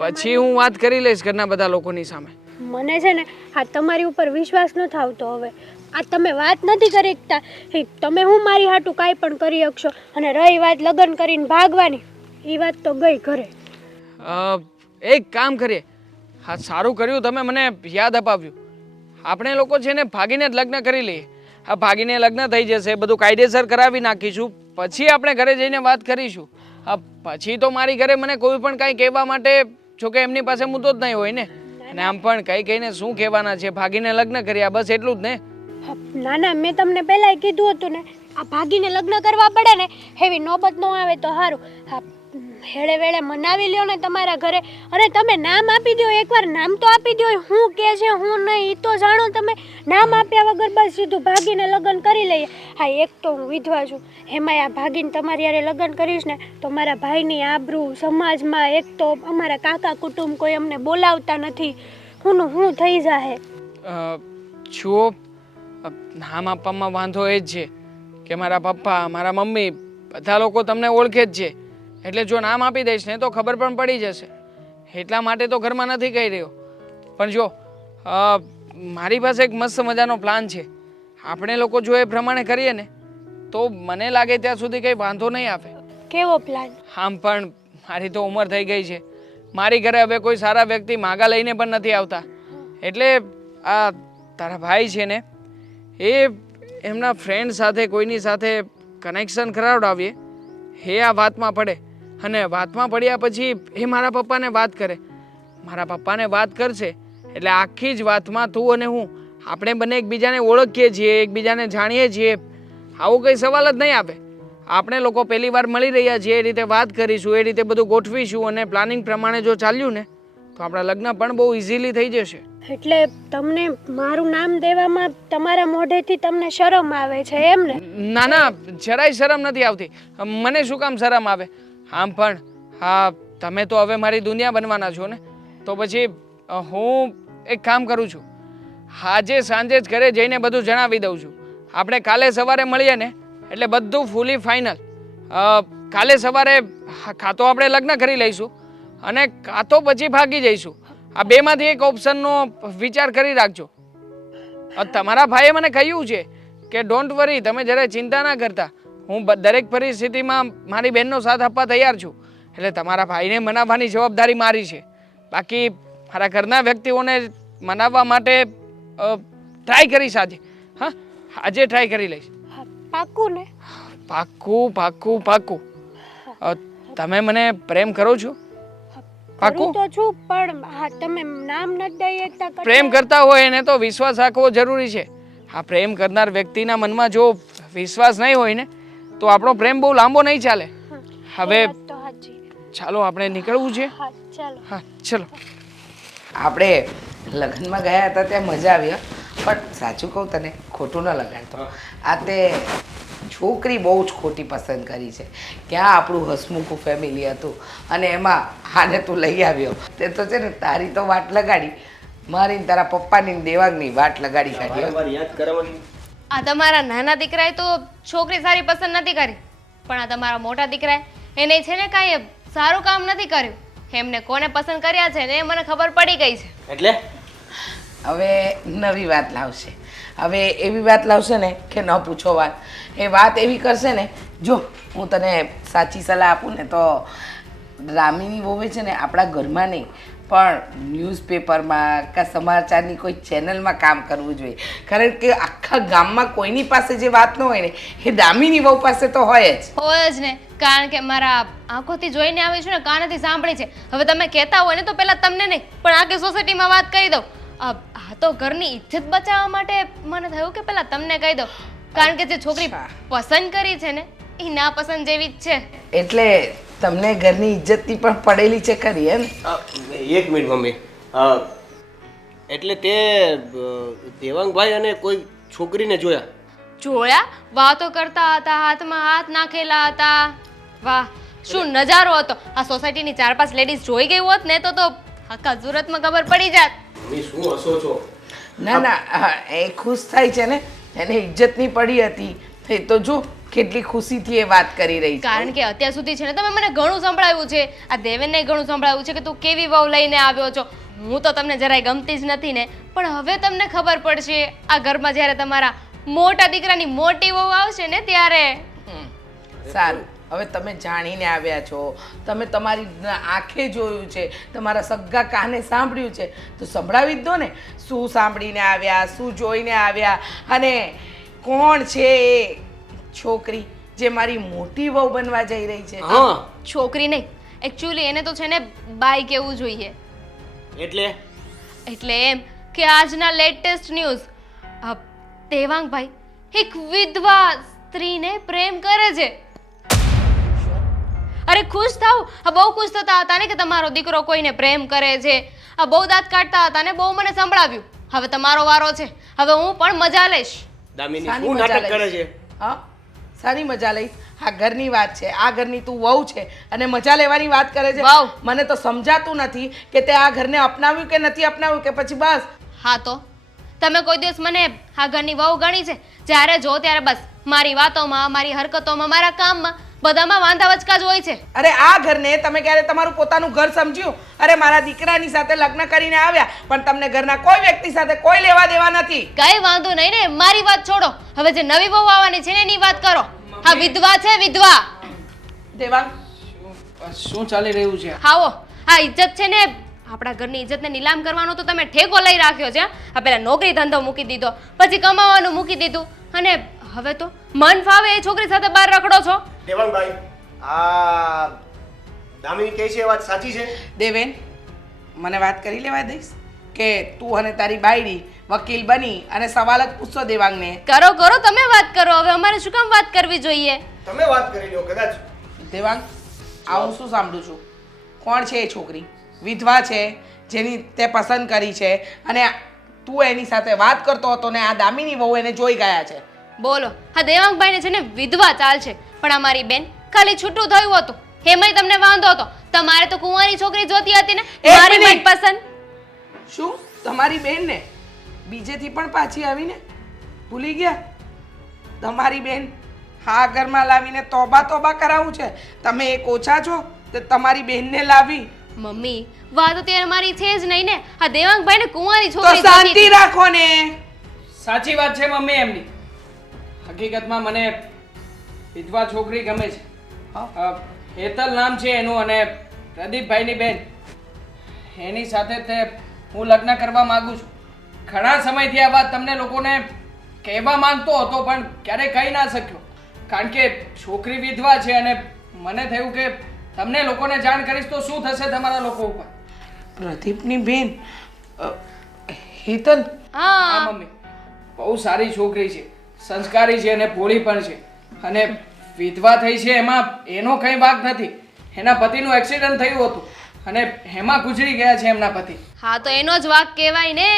પછી હું વાત કરી લઈશ ઘરના બધા લોકોની સામે. મને છે ને આ તમારી ઉપર વિશ્વાસ નથી આવતો હવે. આ તમે વાત નથી કરી શકતા, તમે હું મારી હાટું કાંઈ પણ કરી શકશો. અને રહી વાત લગ્ન કરીને ભાગવાની, એ વાત તો ગઈ ઘરે. એક કામ કરીએ, હા સારું કર્યું તમે મને યાદ અપાવ્યું. આપણે લોકો છે ને ભાગીને જ લગ્ન કરી લઈએ. હા ભાગીને લગ્ન થઈ જશે, બધું કાયદેસર કરાવી નાખીશું, પછી આપણે ઘરે જઈને વાત કરીશું. હા પછી તો મારી ઘરે મને કોઈ પણ કાંઈ કહેવા માટે, જોકે એમની પાસે મુદ્દો જ નહીં હોય ને. અને આમ પણ કઈ કઈને શું કહેવાના છે, ભાગીને લગ્ન કર્યા બસ એટલું જ ને. ના ના, મેં તમને પહેલાંય કીધું હતું ને, આ ભાગીને લગ્ન કરવા પડે ને એવી નોબત ન આવે તો સારું. હા હેળે વેળે મનાવી લ્યો ને તમારા ઘરે. અરે તમે નામ આપી દો, એકવાર નામ તો આપી દો. હું કે છે હું નહીં એ તો જાણો તમે. નામ આપ્યા વગર બસ સીધું ભાગીને લગ્ન કરી લઈએ. હા, એક તો હું વિધવા છું, એમાંય આ ભાગીને તમારી હારે લગ્ન કરીશ ને તો મારા ભાઈની આબરૂ સમાજમાં, એક તો અમારા કાકા કુટુંબ કોઈ અમને બોલાવતા નથી, હું થઈ જાહે. જુઓ, નામ આપવામાં વાંધો એ જ છે કે મારા પપ્પા, મારા મમ્મી બધા લોકો તમને ઓળખે જ છે, એટલે જો નામ આપી દઈશ ને તો ખબર પણ પડી જશે. એટલા માટે તો ઘરમાં નથી કહી રહ્યો. પણ જો મારી પાસે એક મસ્ત મજાનો પ્લાન છે. આપણે લોકો જો એ પ્રમાણે કરીએ ને તો મને લાગે ત્યાં સુધી કંઈ વાંધો નહીં આવે. કેવો પ્લાન? આમ પણ મારી તો ઉંમર થઈ ગઈ છે. મારી ઘરે હવે કોઈ સારા વ્યક્તિ માગા લઈને પણ નથી આવતા. એટલે આ તારા ભાઈ છે ને એ એમના ફ્રેન્ડ સાથે કોઈની સાથે કનેક્શન કરાવડાવીએ, એ આ વાતમાં પડે અને વાતમાં પડ્યા પછી એ મારા પપ્પાને વાત કરે. મારા પપ્પાને વાત કરશે એટલે આખી જ વાતમાં તું અને હું આપણે બંને એકબીજાને ઓળખીએ છીએ, એકબીજાને જાણીએ છીએ, આવો કંઈ સવાલ જ નહીં આવે. આપણે લોકો પહેલી વાર મળી રહ્યા છીએ, એ રીતે વાત કરીશું, એ રીતે બધું ગોઠવીશું અને પ્લાનિંગ પ્રમાણે જો ચાલ્યું ને તો આપણા લગ્ન પણ બહુ ઇઝીલી થઈ જશે. એટલે તમને મારું નામ દેવામાં તમારા મોઢેથી તમને શરમ આવે છે એમ ને? ના ના, જરાય શરમ નથી આવતી. મને શું કામ શરમ આવે? આમ પણ હા, તમે તો હવે મારી દુનિયા બનવાના છો ને, તો પછી હું એક કામ કરું છું, આજે સાંજે જ ઘરે જઈને બધું જણાવી દઉં છું. આપણે કાલે સવારે મળીએ ને એટલે બધું ફૂલી ફાઇનલ. કાલે સવારે કાં તો આપણે લગ્ન કરી લઈશું અને કાં તો પછી ભાગી જઈશું. આ બેમાંથી એક ઓપ્શનનો વિચાર કરી રાખજો. તમારા ભાઈએ મને કહ્યું છે કે ડોન્ટ વરી, તમે જરાય ચિંતા ના કરતા, હું દરેક પરિસ્થિતિમાં મારી બહેનનો સાથ આપવા તૈયાર છું. એટલે તમારા ભાઈને મનાવવાની જવાબદારી મારી છે. બાકી મારા ઘરના વ્યક્તિઓને મનાવવા માટે ટ્રાય કરીશ આજે. હા, આજે ટ્રાય કરી લઈશ. પાક્કું ને? પાક્કું પાક્કું પાક્કું. તમે મને પ્રેમ કરો છો? પાક્કું તો છું, પણ હા તમે નામ નથી દઈ શકતા. પ્રેમ કરતા હોય એને તો વિશ્વાસ રાખવો જરૂરી છે. આ પ્રેમ કરનાર વ્યક્તિના મનમાં જો વિશ્વાસ નહીં હોય ને તો આપણો પ્રેમ બહુ લાંબો નહીં ચાલે. હવે ચાલો આપણે નીકળવું છે. હા ચલો. આપણે લગ્નમાં ગયા હતા ત્યાં મજા આવી, પણ સાચું કહું તને, ખોટું ન લગાડતો. આ તે છોકરી બહુ જ ખોટી પસંદ કરી છે. ક્યાં આપણું હસમુખું ફેમિલી હતું અને એમાં આને તું લઈ આવ્યો. તે તો છે ને તારી તો વાટ લગાડી, મારી ને તારા પપ્પાની ને દેવાંગની વાટ લગાડી કાઢી. યાદ કરવાની. આ તમારા નાના દીકરાએ તો છોકરી સારી પસંદ નથી કરી, પણ આ તમારા મોટા દીકરાએ એને છે ને કાંઈ સારું કામ નથી કર્યું. એમને કોને પસંદ કર્યા છે ને એ મને ખબર પડી ગઈ છે. એટલે હવે નવી વાત લાવશે. હવે એવી વાત લાવશે ને કે ન પૂછો વાત. એ વાત એવી કરશે ને, જો હું તને સાચી સલાહ આપું ને તો રામીની વહુએ છે ને આપણા ઘરમાં નહીં પણ ન્યૂઝપેપરમાં કે સમાચારની કોઈ ચેનલમાં કામ કરવું જોઈએ. કારણ કે આખા ગામમાં કોઈની પાસે જે વાત ન હોય ને એ દામિની વહુ પાસે તો હોય જ. હોય જ ને, કારણ કે મારા આંખોથી જોઈને આવી છું ને, કાનેથી સાંભળી છે. હવે તમે કહેતા હોય ને તો પહેલાં તમને નહીં પણ આખી સોસાયટીમાં વાત કરી દઉં. આ તો ઘરની ઇજ્જત બચાવવા માટે મને થયું કે પહેલાં તમને કહી દઉં, કારણ કે જે છોકરી પસંદ કરી છે ને એ ના પસંદ જેવી જ છે. એટલે તમને ઘરની ઇજ્જતની પણ પડેલી છે ખરી એમ? એક મિનિટ મમ્મી, એટલે તે દેવાંગભાઈ અને કોઈ છોકરીને જોયા? વાતો કરતા હતા, હાથમાં હાથ નાખેલા હતા. વાહ, શું નજારો હતો! આ સોસાયટીની 4-5 લેડીઝ જોઈ ગઈ હોત ને તો આખા સુરતમાં ખબર પડી જાત. મમ્મી શું હસો છો? ના ના, એ ખુશ થાય છે ને, એને ઇજ્જતની પડી હતી. એ તો જો કેટલી ખુશીથી એ વાત કરી રહી છે. કારણ કે અત્યાર સુધી છે ને તમે મને ઘણું સંભળાવ્યું છે, આ દેવેનને ઘણું સંભળાવ્યું છે કે તું કેવી વહુ લઈને આવ્યો છો. હું તો તમને જરાય ગમતી જ નથી ને, પણ હવે તમને ખબર પડશે આ ઘરમાં જ્યારે તમારા મોટા દીકરાની મોટી વહુ આવશે ને ત્યારે. સારું, હવે તમે જાણીને આવ્યા છો, તમે તમારી આંખે જોયું છે, તમારા સગા કાને સાંભળ્યું છે, તો સંભળાવી જ દો ને. શું સાંભળીને આવ્યા, શું જોઈને આવ્યા અને કોણ છે એ છોકરી જે મારી મોટી વહુ બનવા જઈ રહી છે? છોકરી નહીં, એકચ્યુઅલી એને તો છે ને બાઈ કહેવું જોઈએ. એટલે એમ કે આજના લેટેસ્ટ ન્યૂઝ, દેવાંગભાઈ એક વિધવા સ્ત્રીને પ્રેમ કરે છે. અરે ખુશ થાવ. આ બહુ ખુશ થતા હતા ને કે તમારો દીકરો કોઈને પ્રેમ કરે છે. આ બહુ દાંત કાઢતા હતા ને બહુ મને સંભળાવ્યું. હવે તમારો વારો છે. હવે હું પણ મજા લઈશ. દામિની શાની શું મજા નાટક કરે લઈશ? છે? હા સારી મજા લઈશ? આ ઘરની વાત છે, આ ઘરની તું વહુ છે અને મજા લેવાની વાત કરે છે. વહુ. મને તો સમજાતું નથી કે તે આ ઘરને અપનાવ્યું કે નથી અપનાવ્યું, કે પછી બસ હા તો તમે કોઈ દિવસ મને આ ઘરની વહુ ગણી છે? જ્યારે જો ત્યારે બસ મારી વાતોમાં, મારી હરકતોમાં, મારા કામમાં બધામાં વાંધા વચકા જ હોય છે. અરે આ ઘરને તમે ક્યારે તમારું પોતાનું ઘર સમજ્યું? અરે મારા દીકરાની સાથે લગ્ન કરીને આવ્યા, પણ તમને ઘરના કોઈ વ્યક્તિ સાથે કોઈ લેવા દેવા નથી. કઈ વાંધો નહીં ને, મારી વાત છોડો. હવે જે નવી વહુ આવવાની છે ને એની વાત કરો. હા વિધવા છે, વિધવા. દેવાંગ શું ચાલી રહ્યું છે? આવો, આ ઇજ્જત છે ને, આપણા ઘરની ઇજ્જતને નીલામ કરવાનો તો તમે ઠેકો લઈ રાખ્યો છે. આ પેલા નોકરી ધંધો મૂકી દીધો, પછી કમાવાનું મૂકી દીધું, અને હવે તો મન ફાવે એ છોકરી સાથે બહાર રખડો છો. દેવાંગભાઈ, આ દામિની કહે છે એ વાત સાચી છે? દેવેન, મને વાત કરી લેવા દઈશ કે તું અને તારી બાયડી વકીલ બની અને સવાલ જ પૂછશો દેવાંગને? કરો કરો, તમે વાત કરો. હવે અમારે શું કામ વાત કરવી જોઈએ? તમે વાત કરી લો કદાચ. દેવાંગ, આ હું શું સાંભળું છું? કોણ છે એ છોકરી? વિધવા છે જેની તે પસંદ કરી છે, અને તું એની સાથે વાત કરતો હતો ને આ દામિની વહુ એને જોઈ ગયા છે. બોલો, હા દેવાંગભાઈને છે ને વિધવા ચાલ છે, પણ અમારી બેન ખાલી છૂટું થયું હતું એમાંય તમને વાંધો હતો. તમારે તો કુંવારી છોકરી જોતી હતી ને, એક મારી મિનિટ. મનપસંદ. શું તમારી બેન ને બીજેથી પણ પાછી આવીને ભૂલી ગયા? તમારી બેન હા ઘરમાં લાવીને તોબા તોબા કરાવું છે. તમે એક ઓછા છો તો તમારી બેનને લાવી. મમ્મી, વાત અત્યારે મારી છે જ નહીં ને. આ દેવાંગભાઈને કુંવારી તો છોકરી જોતી શાંતિ હતી. રાખો ને. સાચી વાત છે મમ્મી એમની. હકીકતમાં મને વિધવા છોકરી ગમે છે. હેતલ નામ છે એનું, અને પ્રદીપભાઈની બેન. એની સાથે તે હું લગ્ન કરવા માંગુ છું. ઘણા સમયથી આ વાત તમને લોકોને કહેવા માંગતો હતો, પણ ક્યારેય કહી ના શક્યો, કારણ કે છોકરી વિધવા છે, અને મને થયું કે તમને લોકોને જાણ કરીશ તો શું થશે તમારા લોકો ઉપર. પ્રદીપની બેન હેતલ? હા હા મમ્મી, બહુ સારી છોકરી છે, સંસ્કારી છે અને ભોળી પણ છે. અને વિધવા થઈ છે એમાં એનો કંઈ વાંક નથી. એના પતિનું એક્સિડન્ટ થયું હતું અને એમાં ગુજરી ગયા છે એમના પતિ. હા તો એનો જ વાક કહેવાય ને.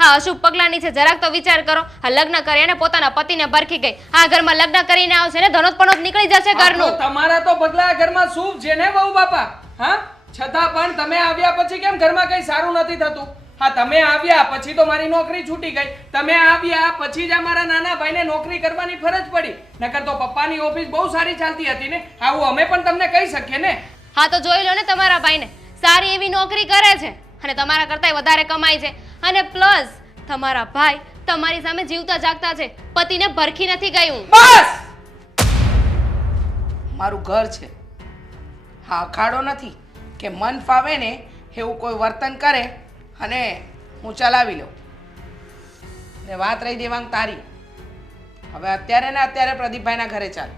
હા અશુભ પગલાની છે, જરાક તો વિચાર કરો. આ લગ્ન કરી અને પોતાના પતિને ભરખી ગઈ. આ ઘરમાં લગ્ન કરીને આવશે ને ધનોત પનોત નીકળી જશે હા, ઘરનું. તો તમારા તો પગલા ઘરમાં શું છે ને બહુ બાપા? હા, છતાં પણ તમે આવ્યા પછી કેમ ઘરમાં કંઈ સારું નથી થતું? હા, તમે આવ્યા પછી તો મારી નોકરી છૂટી ગઈ. તમે આવ્યા પછી જ અમારા નાના ભાઈને નોકરી કરવાની ફરજ પડી. નકર તો પપ્પાની ઓફિસ બહુ સારી ચાલતી હતી ને. આવું અમે પણ તમને કહી શકીએ ને. હા તો જોઈ લો ને, તમારા ભાઈને સારી એવી નોકરી કરે છે અને તમારા કરતાંય વધારે કમાય છે. અને પ્લસ તમારા ભાઈ તમારી સામે જીવતા જાગતા છે, પતિને ભરખી નથી ગયું. બસ! મારું ઘર છે, હા અખાડો નથી કે મન ફાવે ને એવું કોઈ વર્તન કરે અને હું ચલાવી લઉં. ને વાત રહી દેવાંગ તારી, હવે અત્યારે ને અત્યારે પ્રદીપભાઈના ઘરે ચાલ.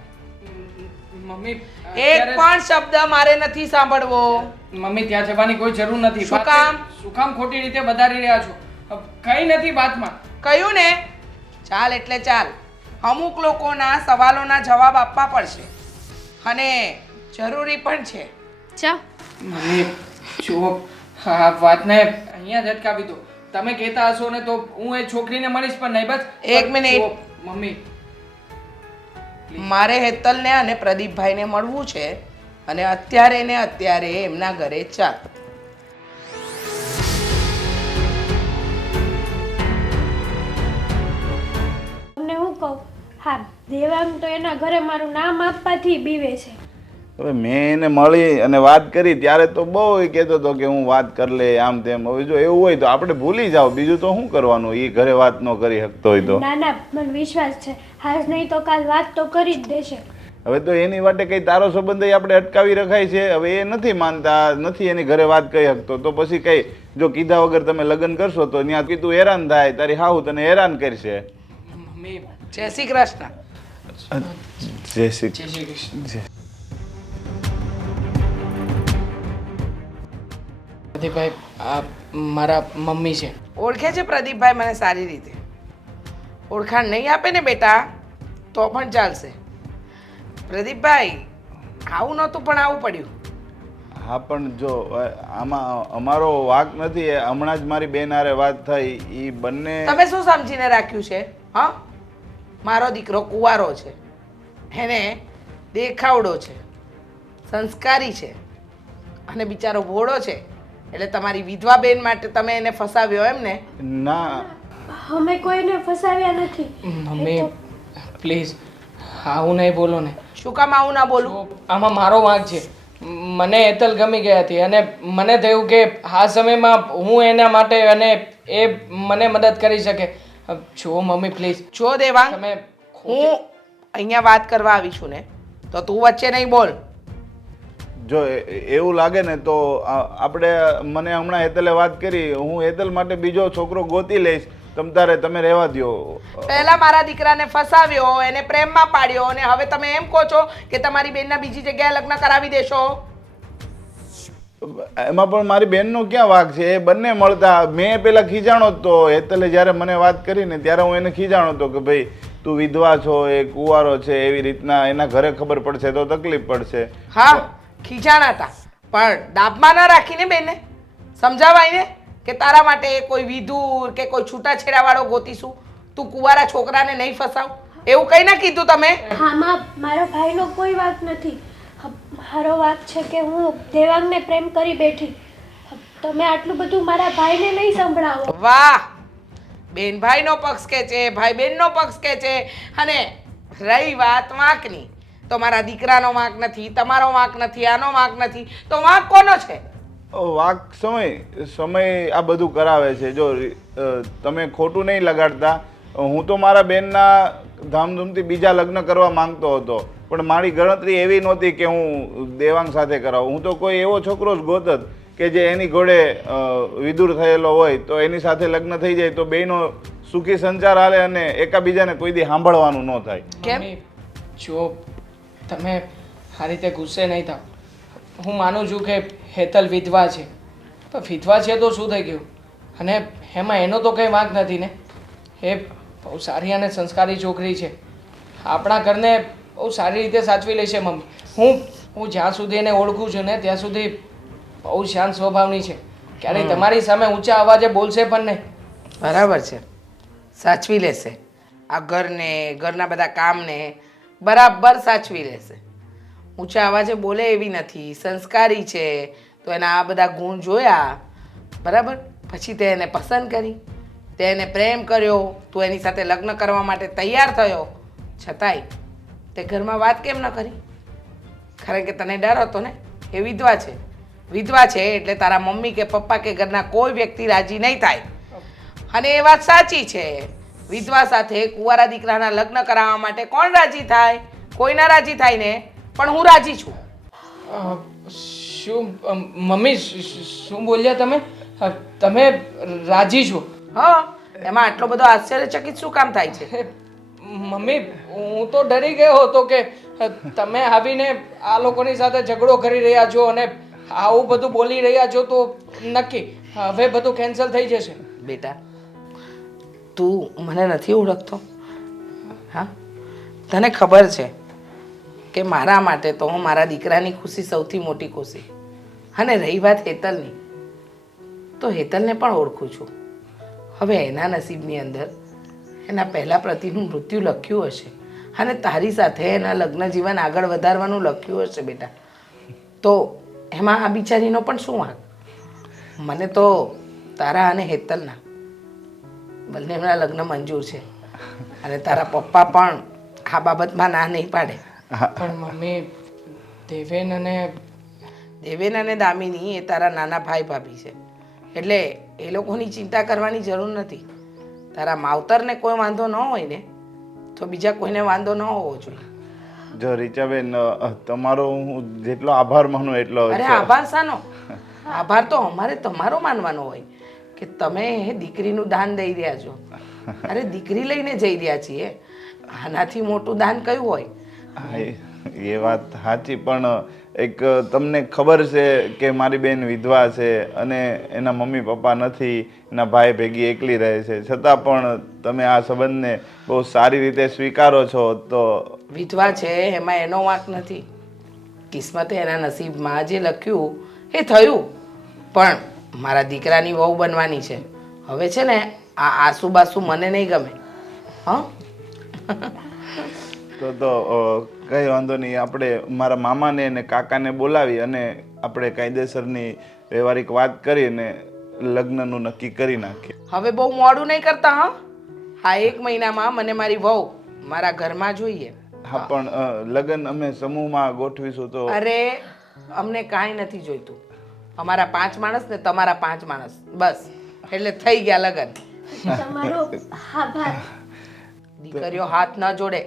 મમ્મી એક પણ શબ્દ મારે નથી સાંભળવો. મમ્મી ત્યાં જવાની કોઈ જરૂર નથી. શું કામ? શું કામ ખોટી રીતે વધારી રહ્યા છો? કઈ નથી વાતમાં. કહ્યું ને, ચાલ એટલે ચાલ. અમુક લોકોના સવાલોના જવાબ આપવા પડશે અને જરૂરી પણ છે. ચાલ મમ્મી જુઓ, આ વાતને અહીંયા જ અટકાવી દો. તમે કહેતા હશો ને તો હું એ છોકરીને મળીશ પણ નહીં. બસ એક મિનિટ. જુઓ, મમ્મી મારે હેતલને અને પ્રદીપભાઈને મળવું છે અને અત્યારે ને અત્યારે એમના ઘરે ચાલ. તમને હું કહું, હા દેવાંગ તો એના ઘરે મારું નામ આપવાથી બીવે છે. હવે મેં એને મળી અને વાત કરી ત્યારે તો બહુ એ કહેતો હતો કે હું વાત કરી લે આમ તેમ. હવે જો એવું હોય તો આપણે ભૂલી જાઓ, બીજું તો શું કરવાનું? એ ઘરે વાત ન કરી શકતો હોય તો. ના ના, મને વિશ્વાસ છે, આજ નહીં તો કાલ વાત તો કરી જ દેશે. હવે તો એની માટે કઈ તારો સંબંધ આપણે અટકાવી રખાય છે. હવે એ નથી માનતા, નથી એની ઘરે વાત કહી શકતો, તો પછી કઈ જો કીધા વગર તમે લગ્ન કરશો તો ત્યાં કીધું હેરાન થાય, તારી હાહુ તને હેરાન કરશે. મમ્મી જય શ્રી કૃષ્ણ. જય શ્રી જય શ્રી કૃષ્ણ. પ્રદીપભાઈ, આ મારા મમ્મી છે. ઓળખે છે પ્રદીપભાઈ મને સારી રીતે? ઓળખાણ નહીં આપે ને બેટા તો પણ ચાલશે. પ્રદીપભાઈ, આવું નહોતું પણ આવું પડ્યું. હા પણ જો આમાં અમારો વાંક નથી. એ હમણાં જ મારી બેન હારે વાત થઈ. એ બંને તમે શું સમજીને રાખ્યું છે? હા, મારો દીકરો કુંવારો છે, એને દેખાવડો છે, સંસ્કારી છે અને બિચારો ભોળો છે, એટલે તમારી વિધવા બેન માટે તમે એને ફસાવ્યો એમ ને? ના, અમે કોઈને ફસાવ્યા નથી. મમ્મી પ્લીઝ આવું નહીં બોલો ને. શું કામ આવું ના બોલું? તો આમાં મારો વાંક છે. મને હેતલ ગમી ગઈ હતી અને મને થયું કે આ સમયમાં હું એના માટે અને એ મને મદદ કરી શકે. જો મમ્મી પ્લીઝ જો દેવાંગ, તમે હું અહીંયા વાત કરવા આવી છું ને, તો તું વચ્ચે નહીં બોલ. જો એવું લાગે ને તો આપણે મને હમણાં હેતલે વાત કરી. હું હેતલ માટે બીજો છોકરો ગોતી લઈશ. તમે રહેવા દ્યો. પહેલા મારા દીકરાને ફસાવ્યો, એને પ્રેમમાં પાડ્યો અને હવે તમે એમ કહો છો કે તમારી બેનના બીજી જગ્યાએ લગ્ન કરાવી દેશો? એમાં પણ મારી બેનનો ક્યાં વાંક છે? એ બંને મળતા. મેં પેલા ખીજાણો જ તો. હેતલે જ્યારે મને વાત કરી ને ત્યારે હું એને ખીજાણો હતો કે ભાઈ તું વિધવા છો, એ કુંવારો છે, એવી રીતના એના ઘરે ખબર પડશે તો તકલીફ પડશે. હા, ખીજાણા હતા, પણ દાબમાં ના રાખીને બેને સમજાવાય ને કે તારા માટે કોઈ વિધુર કે કોઈ છૂટાછેડાવાળો ગોતીશું, તું કુંવારા છોકરાને નહીં ફસાવ, એવું કઈ ના કીધું તમે? આમાં મારો ભાઈનો કોઈ વાંક નથી. મારો વાંક છે કે હું દેવાંગને પ્રેમ કરી બેઠી. તમે આટલું બધું મારા ભાઈને નહીં સંભળાવો. વાહ, બેન ભાઈનો પક્ષ કે છે, ભાઈ બેનનો પક્ષ કે છે. અને રહી વાત વાંકની, તો મારા દીકરાનો વાંક નથી, તમારો વાંક નથી, આનો વાંક નથી, તો વાંક કોનો છે? વાંક સમય આ બધું કરાવે છે. જો તમે ખોટું નહીં લગાડતા. હું તો મારા બેનના ધામધૂમથી બીજા લગ્ન કરવા માંગતો હતો, પણ મારી ગણતરી એવી નહોતી કે હું દેવાંગ સાથે કરાવું. હું તો કોઈ એવો છોકરો જ ગોતત કે જે એની ઘોડે વિદુર થયેલો હોય તો એની સાથે લગ્ન થઈ જાય તો બેનો સુખી સંચાર હાલે અને એકાબીજાને કોઈ દી સાંભળવાનું ન થાય. કેમ? મમ્મી જો તમે આ રીતે ગુસ્સે નહીં થાવ. હું માનું છું કે હેતલ વિધવા છે, પણ વિધવા છે તો શું થઈ ગયું? અને એમાં એનો તો કંઈ વાંક નથી ને. એ બહુ સારી અને સંસ્કારી છોકરી છે, આપણા ઘરને બહુ સારી રીતે સાચવી લેશે મમ્મી. હું જ્યાં સુધી એને ઓળખું છું ને ત્યાં સુધી બહુ શાંત સ્વભાવની છે. ક્યારેય તમારી સામે ઊંચા અવાજે બોલશે પણ નહીં. બરાબર છે, સાચવી લેશે. આ ઘરને, ઘરના બધા કામને બરાબર સાચવી લેશે. ઊંચા અવાજે બોલે એવી નથી, સંસ્કારી છે. તો એના આ બધા ગુણ જોયા, બરાબર, પછી તે એને પસંદ કરી, તે એને પ્રેમ કર્યો, તું એની સાથે લગ્ન કરવા માટે તૈયાર થયો, છતાંય તે ઘરમાં વાત કેમ ન કરી? કારણ કે તને ડર હતો ને, એ વિધવા છે. વિધવા છે એટલે તારા મમ્મી કે પપ્પા કે ઘરના કોઈ વ્યક્તિ રાજી નહીં થાય. અને એ વાત સાચી છે, વિધવા સાથે કુંવારા દીકરાના લગ્ન કરાવવા માટે કોણ રાજી થાય? કોઈ ના રાજી થાય ને. પણ હું રાજી છું. શું મમ્મી શું બોલ્યા તમે? તમે રાજી છો? હા, એમાં આટલો બધો આશ્ચર્યચકિત શું કામ થાય છે? મમ્મી હું તો ડરી ગયો હતો કે તમે આવીને આ લોકોની સાથે ઝઘડો કરી રહ્યા છો અને આવું બધું બોલી રહ્યા છો તો નક્કી હવે બધું કેન્સલ થઈ જશે. બેટા, તું મને નથી ઓળખતો? હા, તને ખબર છે કે મારા માટે તો મારા દીકરાની ખુશી સૌથી મોટી ખુશી. અને રહી વાત હેતલની, તો હેતલને પણ ઓળખું છું. હવે એના નસીબની અંદર એના પહેલાં પતિનું મૃત્યુ લખ્યું હશે અને તારી સાથે એના લગ્ન જીવન આગળ વધારવાનું લખ્યું હશે બેટા. તો એમાં આ બિચારીનો પણ શું વાંક? મને તો તારા અને હેતલના બંનેના લગ્ન મંજૂર છે અને તારા પપ્પા પણ આ બાબતમાં ના નહીં પાડે. પણ મમ્મી દેવેન અને દામિની એ તારા નાના ભાઈ ભાભી છે, એટલે એ લોકોની ચિંતા કરવાની જરૂર નથી. તારા માવતરને કોઈ વાંધો ન હોય ને તો બીજા કોઈને વાંધો ન હોવો જોઈએ. જો રીચાબેન, તમારો હું જેટલો આભાર માનું એટલો અરે આભાર શાનો? આભાર તો અમારે તમારો માનવાનો હોય કે તમે દીકરીનું દાન દઈ રહ્યા છો. અરે દીકરી લઈને જઈ રહ્યા છીએ, આનાથી મોટું દાન કયું હોય? એ વાત સાચી, પણ એક તમને ખબર છે કે મારી બેન વિધવા છે અને એના મમ્મી પપ્પા નથી, એના ભાઈ ભેગી એકલી રહે છે, છતાં પણ તમે આ સંબંધને બહુ સારી રીતે સ્વીકારો છો. તો વિધવા છે એમાં એનો વાંક નથી. કિસ્મતે એના નસીબમાં જે લખ્યું એ થયું. પણ મારા દીકરાની વહુ બનવાની છે. હવે છે ને આ આસુબાસુ મને નહીં ગમે. હં તો કંઈ વાંધો નહીં, આપણે મારા મામાને અને કાકાને બોલાવી અને આપણે કાયદેસરની વ્યવહારિક વાત કરીને લગ્નનું નક્કી કરી નાખીએ. હવે બહુ મોડું નહીં કરતા. હા, આ 1 મહિનામાં મને મારી વહુ મારા ઘરમાં જોઈએ. હા, પણ લગ્ન અમે સમૂહમાં ગોઠવીશું તો. અરે અમને કાંઈ નથી જોઈતું. અમારા 5 માણસ ને તમારા 5 માણસ, બસ એટલે થઈ ગયા લગ્ન. તમારો આભાર. દીકરીઓ હાથ ન જોડે.